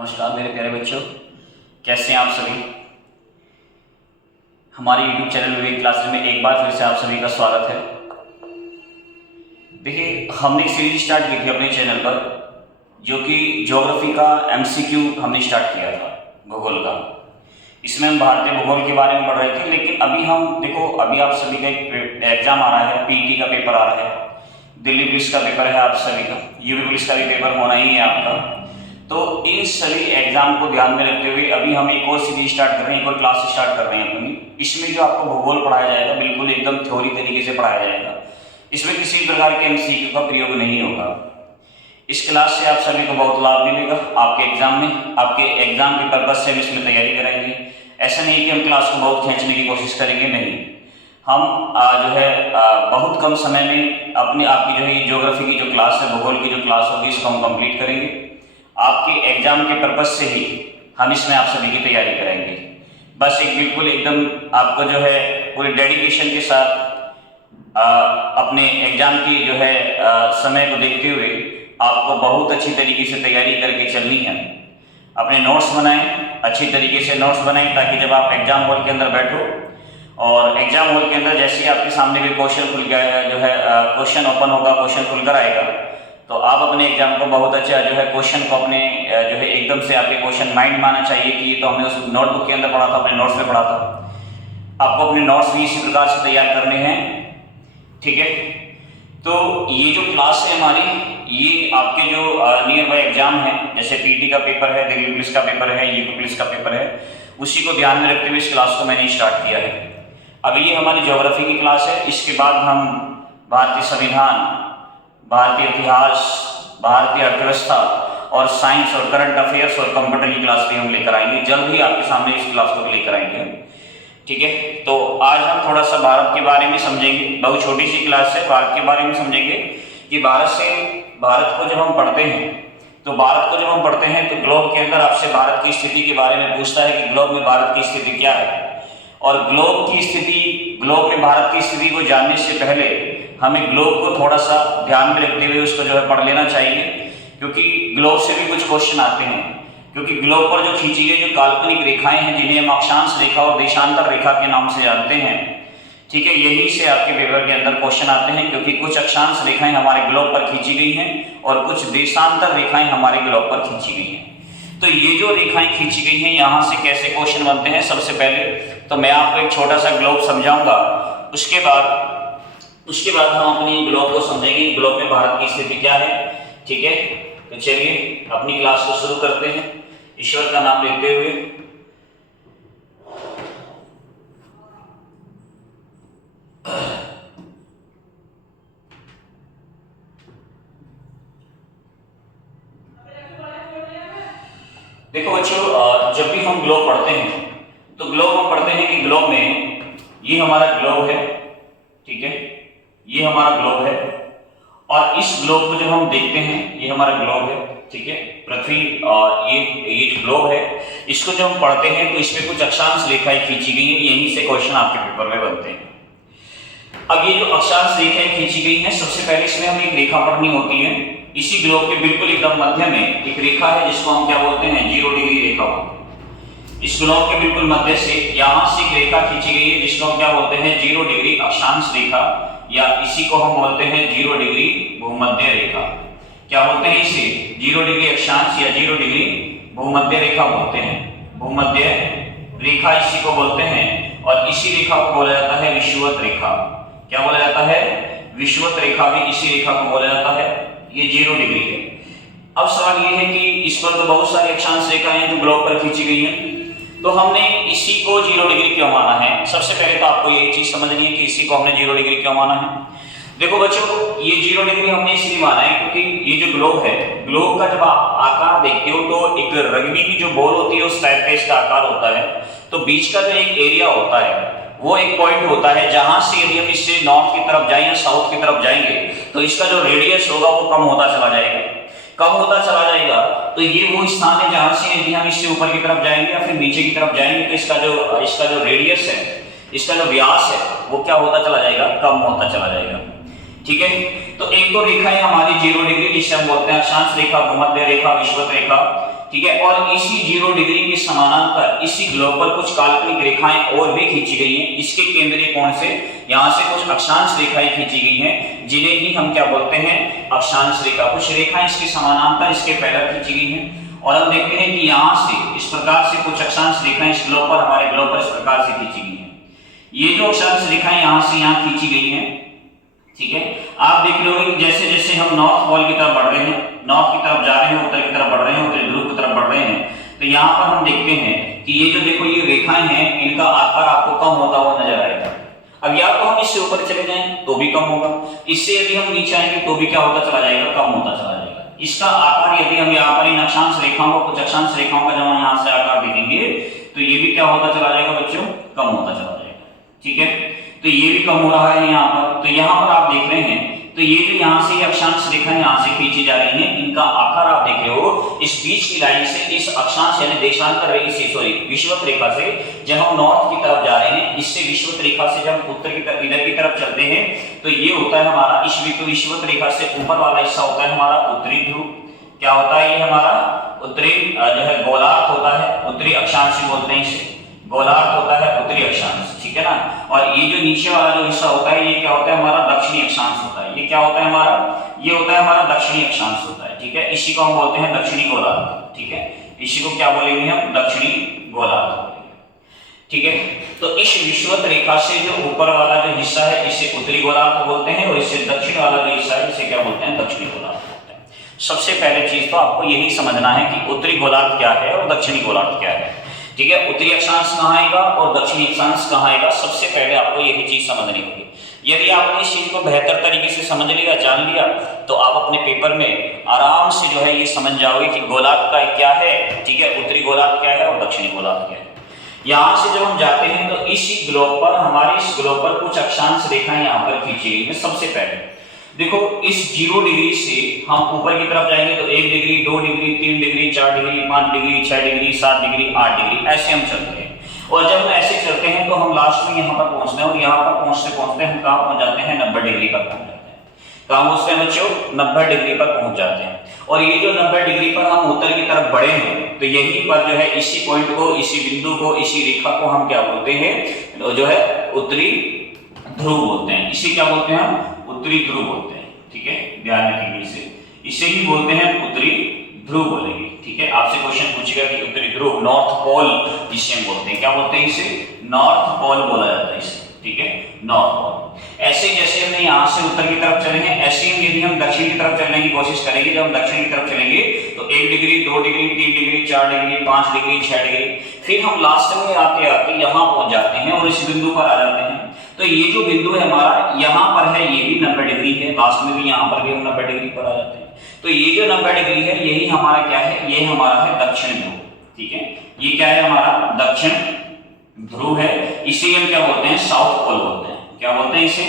नमस्कार मेरे प्यारे बच्चों, कैसे हैं आप सभी। हमारे YouTube चैनल विवेक क्लासेस में एक बार फिर से आप सभी का स्वागत है। देखिए, हमने एक सीरीज स्टार्ट की थी अपने चैनल पर, जो कि ज्योग्राफी का MCQ हमने स्टार्ट किया था, भूगोल का। इसमें हम भारतीय भूगोल के बारे में पढ़ रहे थे। लेकिन अभी हम देखो, अभी आप सभी का एक एग्जाम आ रहा है, PET का पेपर आ रहा है, दिल्ली पुलिस का पेपर है आप सभी का, यूपी पुलिस का भी पेपर होना ही है आपका। तो इन सभी एग्जाम को ध्यान में रखते हुए अभी हम एक और सीरीज स्टार्ट कर रहे हैं, एक और क्लास स्टार्ट कर रहे हैं अपनी। इसमें जो आपको भूगोल पढ़ाया जाएगा, बिल्कुल एकदम थ्योरी तरीके से पढ़ाया जाएगा। इसमें किसी प्रकार के MCQ का प्रयोग नहीं होगा। इस क्लास से आप सभी को बहुत लाभ मिलेगा आपके एग्जाम में। आपके एग्जाम के पर्पज से हम इसमें तैयारी कराएंगे। ऐसा नहीं है कि हम क्लास को बहुत खींचने की कोशिश करेंगे, नहीं। हम जो है बहुत कम समय में आपकी जो है ज्योग्राफी की जो क्लास है, भूगोल की जो क्लास होगी, इसको हम कंप्लीट करेंगे। आपके एग्जाम के पर्पज से ही हम इसमें आप सभी की तैयारी कराएंगे। बस एक बिल्कुल एकदम आपको जो है पूरे डेडिकेशन के साथ अपने एग्जाम की जो है समय को देखते हुए आपको बहुत अच्छी तरीके से तैयारी करके चलनी है। अपने नोट्स बनाएं, अच्छी तरीके से नोट्स बनाएं, ताकि जब आप एग्जाम हॉल के अंदर बैठो और एग्जाम हॉल के अंदर जैसे ही आपके सामने भी क्वेश्चन खुल गया जो है क्वेश्चन ओपन होगा, क्वेश्चन खुलकर आएगा, तो आप अपने एग्जाम को बहुत अच्छा जो है क्वेश्चन को अपने जो है एकदम से आपके क्वेश्चन माइंड में आना चाहिए कि ये तो हमने उस नोटबुक के अंदर पढ़ा था, अपने नोट्स में पढ़ा था। आपको अपने नोट्स भी इसी प्रकार से तैयार करने हैं, ठीक है। तो ये जो क्लास है हमारी, ये आपके जो नियर बाय एग्जाम है, जैसे PET का पेपर है, दिल्ली पुलिस का पेपर है, यूपी पुलिस का पेपर है, उसी को ध्यान में रखते हुए इस क्लास को मैंने स्टार्ट किया है। अब ये हमारी ज्योग्राफी की क्लास है। इसके बाद हम भारतीय संविधान, भारतीय इतिहास, भारतीय अर्थव्यवस्था और साइंस और करंट अफेयर्स और कंप्यूटर की क्लास भी हम लेकर आएंगे। जल्द ही आपके सामने इस क्लास को लेकर आएंगे, ठीक है। तो आज हम थोड़ा सा भारत के बारे में समझेंगे। बहुत छोटी सी क्लास है, भारत के बारे में समझेंगे कि भारत को जब हम पढ़ते हैं तो ग्लोब के अंदर आपसे भारत की स्थिति के बारे में पूछता है कि ग्लोब में भारत की स्थिति क्या है। और ग्लोब में भारत की स्थिति को जानने से पहले हमें ग्लोब को थोड़ा सा ध्यान में रखते हुए उसको जो है पढ़ लेना चाहिए, क्योंकि ग्लोब से भी कुछ क्वेश्चन आते हैं। क्योंकि ग्लोब पर जो खींची गई जो काल्पनिक रेखाएं हैं, जिन्हें हम अक्षांश रेखा और देशांतर रेखा के नाम से जानते हैं, ठीक है, यही से आपके पेपर के अंदर क्वेश्चन आते हैं। क्योंकि कुछ अक्षांश रेखाएं हमारे ग्लोब पर खींची गई हैं और कुछ देशांतर रेखाएं हमारे ग्लोब पर खींची गई हैं। तो ये जो रेखाएं खींची गई हैं, यहाँ से कैसे क्वेश्चन बनते हैं, सबसे पहले तो मैं आपको एक छोटा सा ग्लोब समझाऊंगा। उसके बाद हम अपनी ग्लोब को समझेंगे, ग्लोब में भारत की स्थिति क्या है, ठीक है। तो चलिए अपनी क्लास को शुरू करते हैं, ईश्वर का नाम लेते हुए। देखो बच्चों, जब भी हम ग्लोब पढ़ते हैं तो ग्लोब हम पढ़ते हैं कि ग्लोब में ये हमारा ग्लोब है, ठीक है, ये हमारा ग्लोब है। और इस ग्लोब को जब हम देखते हैं, ये हमारा ग्लोब है, ठीक है, पृथ्वी, ये जो ग्लोब है, इसको जब हम पढ़ते हैं तो इसमें कुछ अक्षांश रेखाएं खींची गई हैं। यहीं से क्वेश्चन आपके पेपर में बनते हैं। अब ये जो अक्षांश रेखाएं खींची गई हैं, सबसे पहले इसमें हमें एक रेखा पढ़नी होती है। इसी ग्लोब के बिल्कुल एकदम मध्य में एक रेखा है, जिसको हम क्या बोलते हैं, 0 डिग्री रेखा बोलते हैं। इस ग्लोब के बिल्कुल मध्य से यहां से एक रेखा खींची गई है, जिसको हम क्या बोलते हैं, 0 डिग्री अक्षांश रेखा, या इसी को हम बोलते हैं 0 डिग्री भूमध्य रेखा। क्या बोलते हैं इसे, 0 डिग्री अक्षांश या 0 डिग्री भूमध्य रेखा बोलते हैं। भूमध्य रेखा इसी को बोलते हैं। और इसी रेखा को बोला जाता है विषुवत रेखा। क्या बोला जाता है, विषुवत रेखा भी इसी रेखा को बोला जाता है। ये 0 डिग्री है। अब सवाल ये है कि इस पर तो बहुत सारी अक्षांश रेखाएं जो ग्लोब पर खींची गई हैं, तो हमने इसी को 0 डिग्री क्यों माना है। सबसे पहले तो आपको ये चीज समझनी है कि इसी को हमने 0 डिग्री क्यों माना है। देखो बच्चों, ये 0 डिग्री हमने इसलिए माना है क्योंकि ये जो ग्लोब है, ग्लोब का जब आप आकार देखते हो तो एक रग्बी की जो बॉल होती है उस टाइप का इसका आकार होता है। तो बीच का जो एक एरिया होता है, वो एक पॉइंट होता है, जहां से यदि हम इससे नॉर्थ की तरफ जाएं या साउथ की तरफ जाएंगे तो इसका जो रेडियस होगा वो कम होता चला जाएगा। तो ये वो स्थान है जहां से यदि हम इससे ऊपर की तरफ जाएंगे या फिर नीचे की तरफ जाएंगे तो इसका जो रेडियस है, इसका जो व्यास है, वो क्या होता चला जाएगा, कम होता चला जाएगा, ठीक है। तो एक तो रेखा है हमारी 0 डिग्री, जिसे हम बोलते हैं अक्षांश रेखा, भूमध्य रेखा, विषुवत रेखा। ठीक है। और इसी 0 डिग्री के समानांतर इसी ग्लोब पर कुछ काल्पनिक रेखाएं और भी खींची गई हैं। इसके केंद्रीय कोण से यहां से कुछ अक्षांश रेखाएं खींची गई हैं, जिन्हें ही हम क्या बोलते हैं, अक्षांश रेखा। कुछ रेखाएं इसके समानांतर इसके पैरेलल खींची गई हैं और हम देखते हैं कि यहां से इस प्रकार से कुछ अक्षांश रेखाएं इस ग्लोब पर, हमारे ग्लोब पर इस प्रकार से खींची गई हैं। ये जो अक्षांश रेखाएं यहां से यहां खींची गई हैं, ठीक है। आप देख रहे हो कि जैसे जैसे हम नॉर्थ पोल की तरफ बढ़ रहे हैं, नॉर्थ की तरफ जा रहे हैं, उत्तर की तरफ बढ़ रहे हैं, उत्तरी ध्रुव की तरफ बढ़ रहे हैं, तो यहाँ पर हम देखते हैं कि ये जो देखो ये रेखाएं हैं, इनका आकार आपको कम होता हुआ नजर आएगा। अब या तो हम इससे ऊपर चले जाएं तो भी कम होगा, इससे यदि हम नीचे आएंगे तो भी क्या होता चला जाएगा, कम होता चला जाएगा। इसका आकार यदि हम यहाँ पर इन अक्षांश रेखाओं को, कुछ अक्षांश रेखाओं का जब हम यहाँ से आकार देखेंगे तो ये भी क्या होता चला जाएगा बच्चों, कम होता चला जाएगा, ठीक है। तो ये भी कम हो रहा है यहाँ पर। तो यहाँ पर आप देख रहे हैं, तो ये जो यहाँ से अक्षांश रेखा यहाँ से खींची जा रही है, इनका आकार आप देख रहे हो, इस बीच की लाइन से इस अक्षांश यानी देशांतर रेखा से, सॉरी विषुवत रेखा से जब हम नॉर्थ की तरफ जा रहे हैं, इससे विषुवत रेखा से जब उत्तर की तरफ, इधर की तरफ चलते हैं, तो ये होता है हमारा इस विषुवत रेखा से ऊपर वाला हिस्सा होता है हमारा उत्तरी ध्रुव। क्या होता है ये हमारा उत्तरी जो है गोलार्ध होता है, उत्तरी अक्षांश बोलते हैं इसे, गोलार्ध होता है उत्तरी अक्षांश, ठीक है ना। और ये जो नीचे वाला जो हिस्सा होता है, ये क्या होता है हमारा दक्षिणी अक्षांश होता है। ये क्या होता है हमारा, ये होता है हमारा दक्षिणी अक्षांश होता है, ठीक है। इसी को हम बोलते हैं दक्षिणी गोलार्ध, ठीक है। इसी को क्या बोलेंगे हम, दक्षिणी गोलार्ध बोलेंगे, ठीक है। तो इस विषुवत रेखा से जो ऊपर वाला जो हिस्सा है इसे उत्तरी गोलार्ध बोलते हैं, और इससे दक्षिण वाला जो हिस्सा है इसे क्या बोलते हैं, दक्षिणी गोलार्ध बोलते हैं। सबसे पहले चीज तो आपको यही समझना है कि उत्तरी गोलार्ध क्या है और दक्षिणी गोलार्ध क्या है, ठीक है। उत्तरी अक्षांश कहाँ आएगा और दक्षिणी अक्षांश कहाँ आएगा, सबसे पहले आपको यही चीज समझनी होगी। यदि आपने इस चीज को बेहतर तरीके से समझ लिया, जान लिया, तो आप अपने पेपर में आराम से जो है ये समझ जाओगे कि गोलार्ध का क्या है, ठीक है, उत्तरी गोलार्ध क्या है और दक्षिणी गोलार्ध क्या है। यहाँ से जब हम जाते हैं तो इसी ग्लोब पर, हमारे इस ग्लोब पर कुछ अक्षांश रेखाएं यहाँ पर खींची गई है। सबसे पहले देखो, इस 0 डिग्री से हम ऊपर की तरफ जाएंगे तो 1 degree, 2 degree, 3 degree, 4 degree, 5 degree, 6 degree, 7 degree, 8 degree, ऐसे हम चलते हैं। और जब हम ऐसे चलते हैं तो हम लास्ट में यहाँ पर पहुंचते हैं, और यहाँ पर पहुंचते पहुंचते हम कहाँ पहुंच जाते हैं, 90 डिग्री पर पहुंच जाते हैं। कहाँ पहुंचते हैं बच्चों, 90 डिग्री पर पहुंच जाते हैं। और ये जो 90 डिग्री पर हम उत्तर की तरफ बढ़े हैं, तो यहीं पर जो है इसी पॉइंट को, इसी बिंदु को, इसी रेखा को हम क्या बोलते हैं, जो है उत्तरी ध्रुव बोलते हैं। इसे क्या बोलते हैं हम, उत्तरी ध्रुव बोलते हैं, ठीक है। ध्यान रखिए, इसे ही बोलते हैं उत्तरी ध्रुव बोलेंगे, ठीक है। आपसे क्वेश्चन पूछेगा कि उत्तरी ध्रुव, नॉर्थ पोल जिसे हम बोलते हैं, क्या बोलते हैं इसे, नॉर्थ पोल बोला जाता है इसे, ठीक है, नॉर्थ पोल। ऐसे जैसे हमने यहाँ से उत्तर की तरफ चले हैं, ऐसे ही यदि हम दक्षिण की तरफ चलने की कोशिश करेंगे, जब हम दक्षिण की तरफ चलेंगे तो 1 degree, 2 degree, 3 degree, 4 degree, 5 degree, 6 degree, फिर हम लास्ट में आते आते यहाँ पहुंच जाते हैं और इस बिंदु पर आ जाते हैं। तो ये जो बिंदु है हमारा यहाँ पर है, ये भी 90 डिग्री है, लास्ट में भी यहाँ पर भी हम 90 डिग्री पर आ जाते हैं। तो ये जो 90 डिग्री है, यही हमारा क्या है, ये हमारा है दक्षिण ध्रुव, ठीक है। ये क्या है हमारा दक्षिण ध्रुव है, इसे हम क्या बोलते हैं, साउथ पोल बोलते हैं। क्या बोलते हैं इसे,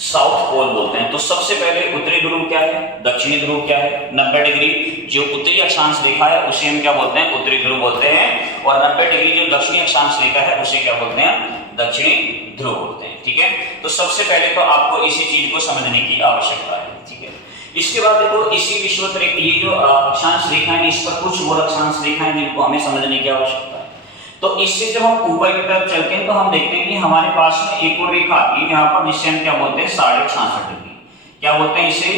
साउथ पोल बोलते हैं। तो सबसे पहले उत्तरी ध्रुव क्या है, दक्षिणी ध्रुव क्या है। 90 डिग्री जो उत्तरी अक्षांश रेखा है उसे हम क्या बोलते हैं, उत्तरी ध्रुव बोलते हैं, और 90 डिग्री जो दक्षिणी अक्षांश रेखा है उसे क्या बोलते हैं, दक्षिणी ध्रुव बोलते हैं, ठीक है। तो सबसे पहले तो आपको इसी चीज को समझने की आवश्यकता है, ठीक है। इसके बाद देखो, इसी विषुवत रेखा, ये जो अक्षांश रेखा है, इस पर कुछ और अक्षांश रेखा है जिनको हमें समझने की आवश्यकता है। तो इससे जब हम ऊपर की तरफ चलते हैं तो हम देखते हैं कि हमारे पास में एक और रेखा आती है यहाँ पर, जिससे हम क्या बोलते हैं, 66.5 डिग्री। क्या बोलते हैं इसे,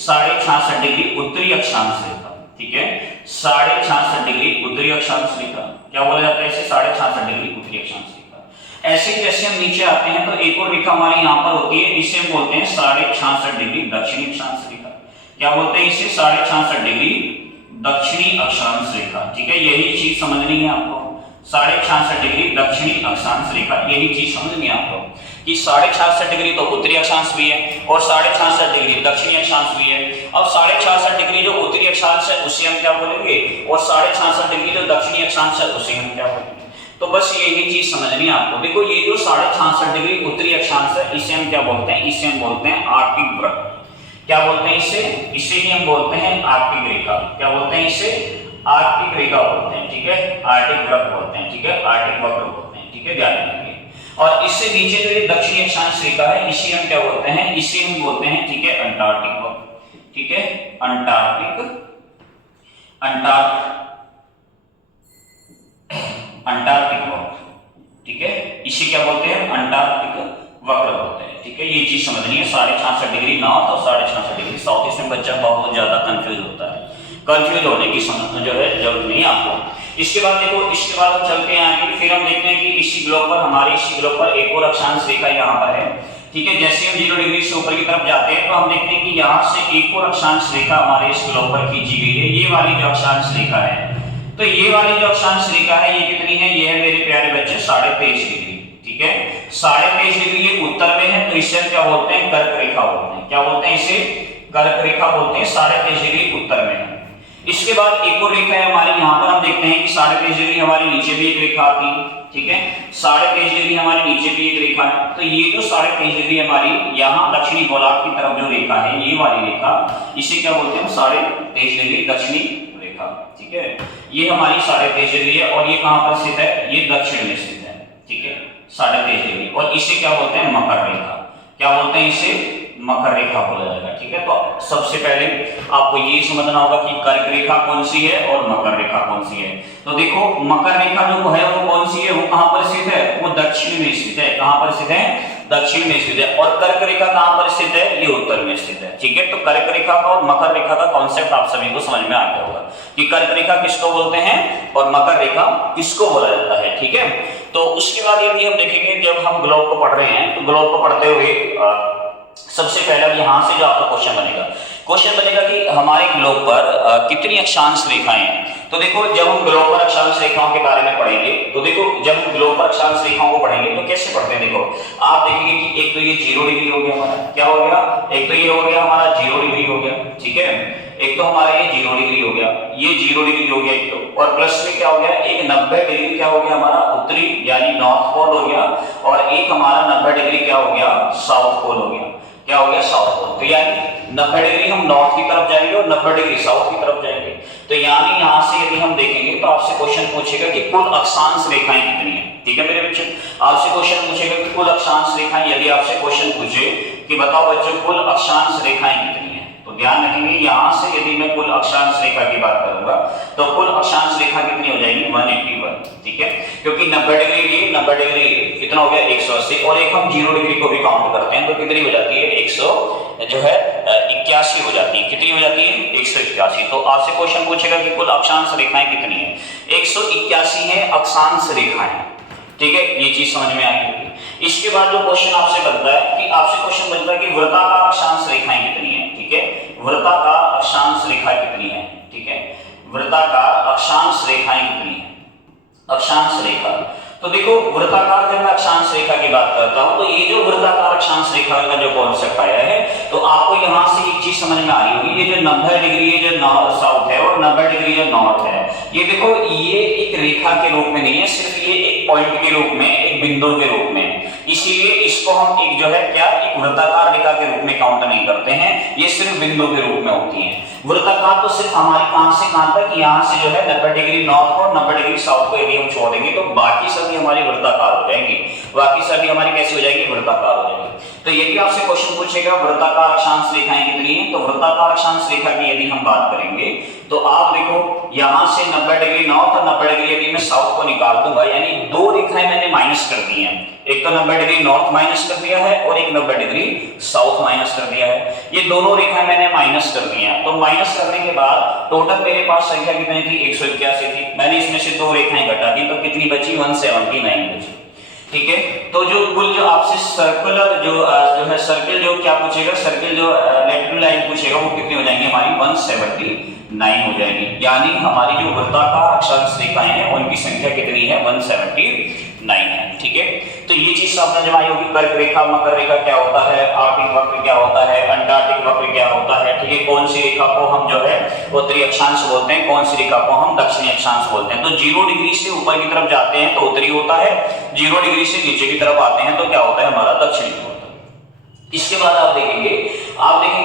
66.5 डिग्री उत्तरी अक्षांश रेखा, ठीक है। 66.5 डिग्री उत्तरी अक्षांश रेखा, क्या बोला जाता है इसे, 66.5 डिग्री उत्तरी अक्षांश रेखा। ऐसे जैसे हम नीचे आते हैं तो एक और रेखा हमारे यहाँ पर होती है, इसे हम बोलते हैं 66.5 डिग्री दक्षिणी अक्षांश रेखा। क्या बोलते हैं इसे, 66.5 डिग्री दक्षिणी अक्षांश रेखा, ठीक है। यही चीज समझनी है आपको, 66.5 डिग्री दक्षिणी अक्षांश रेखा, यही चीज समझनी है आपको कि 66.5 डिग्री तो उत्तरी अक्षांश भी है और 66.5 डिग्री दक्षिणी अक्षांश भी है। अब 66.5 डिग्री जो उत्तरी अक्षांश है उसे हम क्या बोलेंगे, और 66.5 डिग्री जो दक्षिणी अक्षांश है उसे हम क्या बोलेंगे। तो बस यही चीज समझनी है आपको। देखो, ये जो 66.5 डिग्री उत्तरी अक्षांश है, इसे हम क्या बोलते हैं, इसे हम बोलते हैं आर्कटिक वक्र। क्या बोलते हैं इसे, इसे ही हम बोलते हैं आर्कटिक रेखा। क्या बोलते हैं इसे, आर्कटिक रेखा बोलते हैं, ठीक है, आर्कटिक वक्र बोलते हैं, ठीक है, आर्कटिक वक्र बोलते हैं, ठीक है, ध्यान रखिए। और इससे नीचे जो ये दक्षिणी अक्षांश रेखा है, इसे हम क्या बोलते हैं, इसे हम बोलते हैं, ठीक है, अंटार्कटिक वक्र, ठीक है, अंटार्कटिक अंटार्कटिक वक्र, ठीक है, इसे क्या बोलते हैं, अंटार्कटिक वक्र बोलते हैं, ठीक है। ये चीज समझनी है, 66.5 डिग्री नॉर्थ और 66.5 डिग्री साउथ। इसमें बच्चा बहुत ज्यादा कंफ्यूज होता है, कंफ्यूज होने की जो है जरूरत नहीं है आपको। इसके बाद देखो, इसके बाद हम चलते हैं आगे, फिर हम देखते हैं कि इसी ग्लोब पर, हमारे इसी ग्लोब पर एक और अक्षांश रेखा यहाँ पर है, ठीक है। जैसे हम 0 डिग्री से ऊपर की तरफ जाते हैं तो हम देखते हैं कि यहाँ से एक और अक्षांश रेखा हमारे इस ग्लोब पर खींची गई है। ये वाली जो अक्षांश रेखा है, तो ये वाली जो अक्षांश रेखा है ये कितनी है, ये है मेरे प्यारे बच्चे 23.5 डिग्री, ठीक है। 23.5 डिग्री ये उत्तर में है, तो इसे क्या बोलते हैं, कर्क रेखा बोलते हैं। क्या बोलते हैं इसे, कर्क रेखा बोलते हैं। 23.5 डिग्री उत्तर में है। इसके बाद एक और रेखा है हमारी, यहाँ पर हम देखते हैं कि 23.5 डिग्री हमारे नीचे भी एक रेखा आती है, ठीक है। 23.5 डिग्री हमारे नीचे भी एक रेखा है। तो ये जो 23.5 डिग्री हमारी यहाँ दक्षिणी गोलार्ध की तरफ जो रेखा है, ये वाली रेखा, इसे क्या बोलते हैं, 23.5 डिग्री दक्षिणी रेखा, ठीक है। ये हमारी 23.5 डिग्री है और ये कहाँ पर स्थित है, ये दक्षिण में स्थित है, ठीक है, 23.5 डिग्री। और इसे क्या बोलते हैं, मकर रेखा। क्या बोलते हैं इसे, मकर रेखा बोला जाएगा, ठीक है। तो सबसे पहले आपको ये समझना होगा कि कर्क रेखा कौन सी है और मकर रेखा कौन सी है। तो देखो, मकर रेखा जो है वो कौन सी है, वो कहां पर स्थित है, वो दक्षिण में स्थित है। कहां पर स्थित है, दक्षिण में स्थित है। और कर्क रेखा कहां पर स्थित है, ये उत्तर में स्थित है, ठीक है। तो कर्क रेखा का और मकर रेखा का कॉन्सेप्ट आप सभी को समझ में आ गया होगा कि कर्क रेखा किसको बोलते हैं और मकर रेखा किसको बोला जाता है, ठीक है। तो उसके बाद यदि हम देखेंगे, जब हम ग्लोब को पढ़ रहे हैं तो ग्लोब को पढ़ते हुए सबसे पहला यहां से जो आपका क्वेश्चन बनेगा कि हमारे ग्लोब पर कितनी अक्षांश रेखाएं हैं। तो देखो, जब हम ग्लोब पर अक्षांश रेखाओं के बारे में पढ़ेंगे, तो देखो जब हम ग्लोब पर अक्षांश रेखाओं को पढ़ेंगे तो कैसे पढ़ते हैं, देखो आप देखेंगे कि एक तो ये 0 डिग्री हो गया हमारा, क्या हो गया, एक तो ये हो गया हमारा 0 डिग्री हो गया, ठीक है। एक तो हमारा ये 0 डिग्री हो गया, ये 0 डिग्री हो गया एक तो, और प्लस में क्या हो गया, एक 90 डिग्री क्या हो गया हमारा उत्तरी यानी नॉर्थ पोल हो गया, और एक हमारा 90 डिग्री क्या हो गया, साउथ पोल हो गया। क्या हो गया, साउथ पोल। तो यानी 90 डिग्री हम नॉर्थ की तरफ जाएंगे और 90 डिग्री साउथ की तरफ जाएंगे। तो यानी यहाँ से यदि हम देखेंगे तो आपसे क्वेश्चन पूछेगा कि कुल अक्षांश रेखाएं कितनी है, ठीक है मेरे बच्चों। आपसे क्वेश्चन पूछेगा कि कुल अक्षांश रेखाएं, यदि आपसे क्वेश्चन पूछे कि बताओ बच्चों कुल अक्षांश रेखाएं कितनी है, तो ध्यान रखेंगे यहाँ से यदि मैं कुल अक्षांश रेखा की बात करूंगा तो कुल अक्षांश रेखा कितनी हो जाएगी, 181, ठीक है। क्योंकि 90 डिग्री ये 90 डिग्री कितना हो गया, 180, और एक हम 0 डिग्री को भी काउंट करते हैं तो कितनी हो जाती है, 181 हो जाती है। कितनी हो जाती है, 181। तो आपसे क्वेश्चन पूछेगा कि कुल अक्षांश रेखाएं कितनी है, 181 है अक्षांश रेखाएं, ठीक है। ये चीज समझ में आ गई। इसके बाद जो क्वेश्चन आपसे बनता है कि आपसे क्वेश्चन बनता है कि वृत्ताकार अक्षांश रेखाएं कितनी है, ठीक है। वृत्ताकार अक्षांश रेखा कितनी है, ठीक है। वृत्ताकार अक्षांश रेखाएं कितनी है, अक्षांश रेखा। तो देखो, वृत्ताकार जब मैं अक्षांश रेखा की बात करता हूं तो ये जो वृत्ताकार अक्षांश रेखा का जो कॉन्सेप्ट आया है, तो आपको यहां से एक चीज समझ में आ रही होगी, ये जो 90 डिग्री ये जो साउथ है और 90 डिग्री जो नॉर्थ है, ये देखो ये एक रेखा के रूप में नहीं है, सिर्फ ये एक पॉइंट के रूप में, एक बिंदु के रूप में। इसीलिए इसको हम एक जो है क्या, एक वृत्ताकार रेखा के रूप में काउंट नहीं करते हैं, ये सिर्फ बिंदु के रूप में होती है। वृत्ताकार तो सिर्फ हमारी कहां से कहां तक, यहाँ से जो है 90 डिग्री नॉर्थ को और 90 डिग्री साउथ को यदि हम छोड़ देंगे तो बाकी सभी हमारी वृत्ताकार हो जाएंगी, बाकी सभी हमारी कैसी हो जाएगी, वृत्ताकार हो जाएंगी। तो यदि आपसे क्वेश्चन पूछेगा वृत्ताकार अक्षांश रेखाएं कितनी हैं, तो वृत्ताकार अक्षांश रेखा की यदि हम बात करेंगे तो आप देखो यहां से 90 डिग्री नॉर्थ और 90 डिग्री यदि मैं साउथ को निकाल दूंगा, यानी दो रेखाएं मैंने माइनस कर दी हैं, एक तो 90 डिग्री नॉर्थ माइनस कर दिया है और एक 90 डिग्री साउथ माइनस कर दिया है। ये दोनों रेखाएं मैंने माइनस कर दी हैं। तो माइनस करने के बाद टोटल मेरे पास संख्या कितनी थी, 181 थी। मैंने इसमें से दो रेखाएं घटा दी तो कितनी बची, 179 बची, ठीक है। तो जो कुल जो आपसे सर्कुलर जो है सर्किल जो क्या पूछेगा, सर्किल जो लेटरल लाइन पूछेगा वो कितनी हो जाएंगी हमारी, 179 हो जाएगी। यानी हमारी जो वृत्ताकार अक्षांश रेखाएं हैं उनकी संख्या कितनी है, 179 है, ठीक है। तो ये चीज समझ में आई होगी, कर्क रेखा, मकर रेखा क्या होता है, आर्कटिक वक्र क्या होता है, अंटार्कटिक वक्र क्या होता है, ठीक है। कौन सी रेखा को हम जो है उत्तरी अक्षांश बोलते हैं, कौन सी रेखा को हम दक्षिणी अक्षांश बोलते हैं। तो 0 डिग्री से ऊपर की तरफ जाते हैं तो उत्तरी होता है, 0 डिग्री से नीचे की तरफ आते हैं तो क्या होता है, हमारा दक्षिणी होता है। इसके बाद आप देखेंगे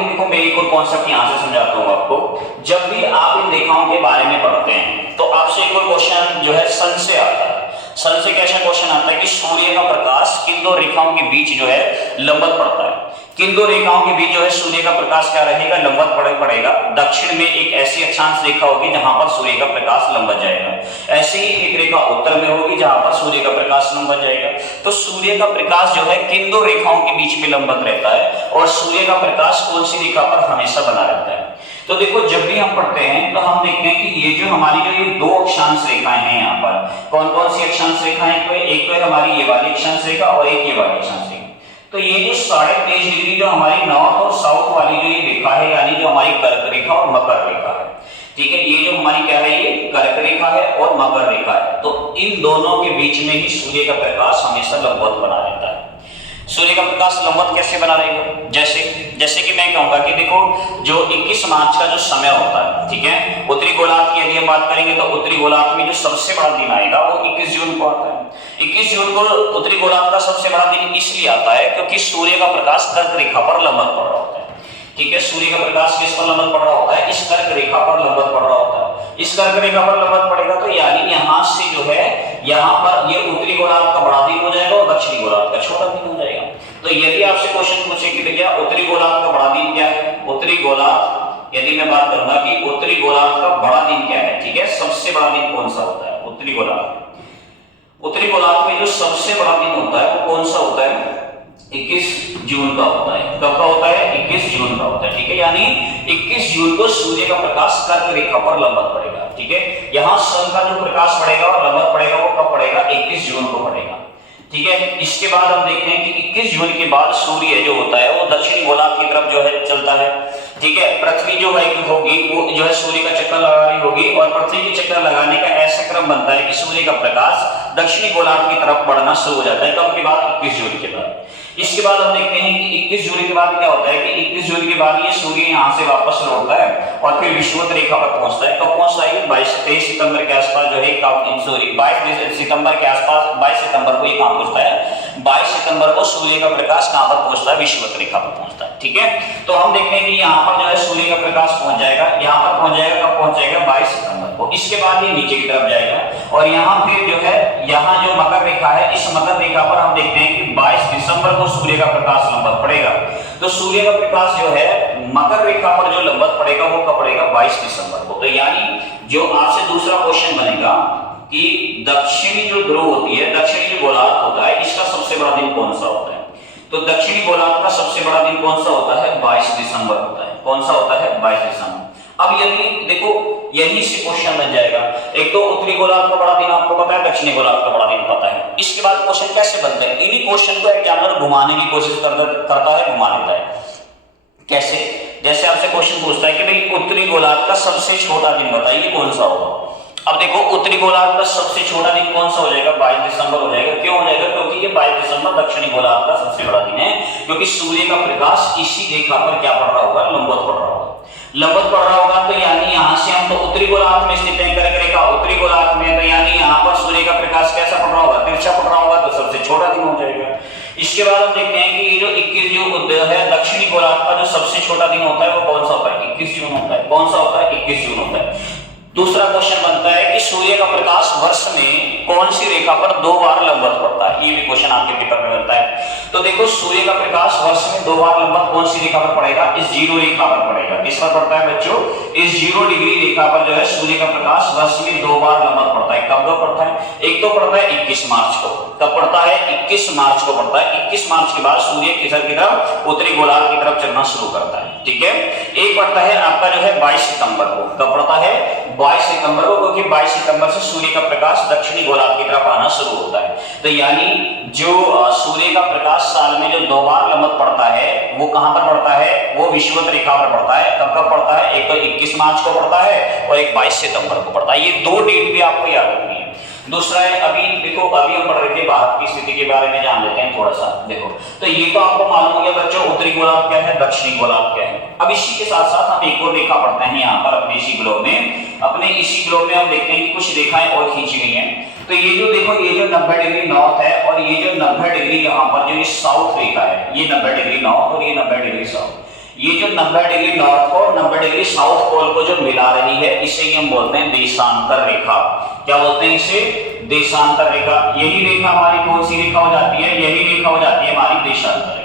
देखो मैं एक और कॉन्सेप्ट यहां से समझाता हूं आपको। जब भी आप इन रेखाओं के बारे में पढ़ते हैं तो आपसे एक और क्वेश्चन जो है सन से आता है। सन से कैसा क्वेश्चन आता है कि सूर्य का प्रकाश किन दो रेखाओं के बीच जो है लंबवत पड़ता है। किन दो रेखाओं के बीच जो है सूर्य का प्रकाश क्या रहेगा, लंबवत पड़ेगा। दक्षिण में एक ऐसी अक्षांश रेखा होगी जहां पर सूर्य का प्रकाश लंबवत जाएगा। ऐसे ही एक रेखा उत्तर में होगी जहां पर सूर्य का प्रकाश लंबवत जाएगा। तो सूर्य का प्रकाश जो है किन दो रेखाओं के बीच में लंबवत रहता है और सूर्य का प्रकाश कौन सी रेखा पर हमेशा बना रहता है। तो देखो जब भी हम पढ़ते हैं तो हम देखते हैं कि ये जो हमारी जो ये दो अक्षांश रेखाएं हैं यहाँ पर कौन कौन सी अक्षांश रेखाएं, एक तो है हमारी ये वाली अक्षांश रेखा और एक ये वाली अक्षांश रेखा। तो ये जो 23.5 डिग्री जो हमारी नॉर्थ और साउथ वाली जो ये रेखा है यानी जो हमारी कर्क रेखा और मकर रेखा है, ठीक है, ये जो हमारी क्या है, ये कर्क रेखा है और मकर रेखा है। तो इन दोनों के बीच में ही सूर्य का प्रकाश हमेशा लंबवत बना रहता है। सूर्य का प्रकाश लंबवत कैसे बना रहेगा, जैसे कि मैं कहूंगा कि देखो जो 21 मार्च का जो समय होता है, ठीक है, उत्तरी गोलार्ध की यदि हम बात करेंगे तो उत्तरी गोलार्ध में जो सबसे बड़ा दिन आएगा वो 21 जून को आता है। 21 जून को उत्तरी गोलार्ध का सबसे बड़ा दिन इसलिए आता है क्योंकि सूर्य का प्रकाश कर्क रेखा पर लंबवत पड़ रहा होता है। ठीक है, सूर्य का प्रकाश किस पर लंबवत पड़ रहा होता है, इस कर्क रेखा पर लंबवत पड़ रहा होता है। इस कर्क रेखा पर लंबवत पड़ेगा तो यानी यहां से जो है यहां पर ये उत्तरी गोलार्ध का बड़ा दिन हो जाएगा और दक्षिणी गोलार्ध का छोटा दिन हो जाएगा। तो यदि आपसे क्वेश्चन पूछे कि भैया उत्तरी गोलार्ध का बड़ा दिन क्या है, उत्तरी गोलार्ध यदि मैं बात करूंगा कि उत्तरी गोलार्ध का बड़ा दिन क्या है, ठीक है, सबसे बड़ा दिन कौन सा होता है उत्तरी गोलार्ध में जो सबसे बड़ा दिन होता है वो कौन सा होता है, 21 जून का होता है। कब का होता है, 21 जून का होता है। ठीक है, यानी 21 जून को सूर्य का प्रकाश कर्क रेखा पर लंबवत पड़ेगा। ठीक है, यहाँ सन का जो प्रकाश पड़ेगा और लंबवत पड़ेगा वो कब पड़ेगा, 21 जून को पड़ेगा। ठीक है, इसके बाद हम देखते हैं कि 21 जून के बाद सूर्य जो होता है वो दक्षिणी गोलार्ध की तरफ जो है चलता है। ठीक है, पृथ्वी जो है होगी वो जो है सूर्य का चक्कर लगा रही होगी और पृथ्वी के चक्कर लगाने का ऐसा क्रम बनता है कि सूर्य का प्रकाश दक्षिणी गोलार्ध की तरफ बढ़ना शुरू हो जाता है। कब के बाद, 21 जून के बाद। इसके बाद हम देखते हैं कि 21 जून के बाद क्या होता है कि 21 जून के बाद ये सूर्य यहाँ से वापस लौटता है और फिर विषुवत रेखा पर पहुंचता है। कब पहुंचता है, 23 सितंबर के आसपास जो है 22 सितंबर के आसपास 22 सितंबर को ये कहां पहुंचता है, 22 सितंबर को सूर्य का प्रकाश कहां पर पहुंचता है, विषुवत रेखा पर पहुंचता है। ठीक है, तो हम देखते हैं कि यहाँ पर जो है सूर्य का प्रकाश पहुंच जाएगा, यहाँ पर पहुंच जाएगा, कब पहुंच जाएगा, 22 सितंबर को। इसके बाद ये नीचे की तरफ जाएगा और यहाँ फिर जो है यहाँ जो मकर रेखा है, इस मकर रेखा पर हम देखते हैं कि 22 दिसंबर को सूर्य का प्रकाश लंबवत पड़ेगा। तो सूर्य का प्रकाश जो है मकर रेखा पर जो लंबवत पड़ेगा वो कब पड़ेगा, 22 दिसंबर को। तो यानी जो आपसे दूसरा क्वेश्चन बनेगा कि दक्षिणी जो ध्रुव होती है, दक्षिणी जो गोलार्ध होता है, इसका सबसे बड़ा दिन कौन सा होता है, तो दक्षिणी गोलार्ध का सबसे बड़ा दिन कौन सा होता है, 22 दिसंबर होता है। कौन सा होता है, 22 दिसंबर। अब यदि देखो यही से क्वेश्चन बन जाएगा, एक तो उत्तरी गोलार्ध का बड़ा दिन आपको पता है, दक्षिणी गोलार्ध का बड़ा दिन पता है। इसके बाद क्वेश्चन कैसे बनते हैं, इन्हीं क्वेश्चन को एग्जामिनर घुमाने की कोशिश करता है, घुमा देता है। कैसे, जैसे आपसे क्वेश्चन पूछता है कि भाई उत्तरी गोलार्ध का सबसे छोटा दिन बताइए कौन सा होगा। अब देखो उत्तरी गोलार्ध का सबसे छोटा दिन कौन सा हो जाएगा, 22 दिसंबर हो जाएगा। क्यों हो जाएगा, क्योंकि ये 22 दिसंबर दक्षिणी गोलार्ध का सबसे बड़ा दिन है, क्योंकि सूर्य का प्रकाश इसी रेखा पर क्या पड़ रहा होगा, लंबवत पड़ रहा होगा। लंबवत पड़ रहा होगा तो यानी यहाँ से हम तो उत्तरी गोलार्ध में स्थित है कर्क रेखा, उत्तरी गोलार्ध में, तो यानी यहाँ पर सूर्य का प्रकाश कैसा पड़ रहा होगा, तिरछा पड़ रहा होगा, तो सबसे छोटा दिन हो जाएगा। इसके बाद हम देखते हैं कि ये जो 21 जो है दक्षिणी गोलार्ध का जो सबसे छोटा दिन होता है वो कौन सा होता है, 21 जून होता है। कौन सा होता है, 21 जून होता है। दूसरा क्वेश्चन बनता है कि सूर्य का प्रकाश वर्ष में कौन सी रेखा पर 2 बार लंबवत पड़ता है, ये भी क्वेश्चन आपके पेपर में बनता है। तो देखो सूर्य का प्रकाश वर्ष में 2 बार लंबवत कौन सी रेखा पर पड़ेगा, इस जीरो रेखा पर पड़ेगा। किस पर पड़ता है बच्चों, इस 0 डिग्री रेखा पर जो है सूर्य का प्रकाश वर्ष में 2 बार लंबवत पड़ता है। कब पड़ता है, एक तो पड़ता है 21 मार्च को। कब पड़ता है, 21 मार्च को पड़ता है। 21 मार्च के बाद सूर्य किधर की तरफ, उत्तरी गोलार्ध की तरफ चलना शुरू करता है। ठीक है, एक पड़ता है आपका जो है 22 सितंबर को। कब पड़ता है, 22 सितंबर को, क्योंकि 22 सितंबर से सूर्य का प्रकाश दक्षिणी गोलार्ध की तरफ आना शुरू होता है। तो यानी जो सूर्य का प्रकाश साल में जो 2 बार लंबवत पड़ता है वो कहां पर पड़ता है, वो विषुवत रेखा पर पड़ता है। कब कब पड़ता है, एक तो 21 मार्च को पड़ता है और एक 22 सितंबर को पड़ता है। ये 2 डेट भी आपको याद रखनी है। दूसरा है, अभी देखो अभी हम पढ़ रहे थे भारत की स्थिति के बारे में जान लेते हैं थोड़ा सा। देखो तो ये तो आपको मालूम हो गया बच्चों उत्तरी गोलार्ध क्या है, दक्षिणी गोलार्ध क्या है। अब इसी के साथ साथ हम एक और रेखा पढ़ते हैं यहाँ पर अपने इसी ग्लोब में। अपने इसी ग्लोब में हम देखते हैं कि कुछ रेखाएं और खींची गई हैं। तो ये जो देखो ये जो 90 डिग्री नॉर्थ है और ये जो 90 डिग्री यहाँ पर जो ये साउथ रेखा है, ये 90 डिग्री नॉर्थ और ये 90 डिग्री साउथ। ये जो 90 डिग्री नॉर्थ को 90 डिग्री साउथ पोल को जो मिला रही है इसे ही हम बोलते हैं देशांतर रेखा। क्या बोलते हैं इसे, देशांतर रेखा। यही रेखा हमारी कौन सी रेखा हो जाती है, यही रेखा हो जाती है हमारी देशांतर रेखा।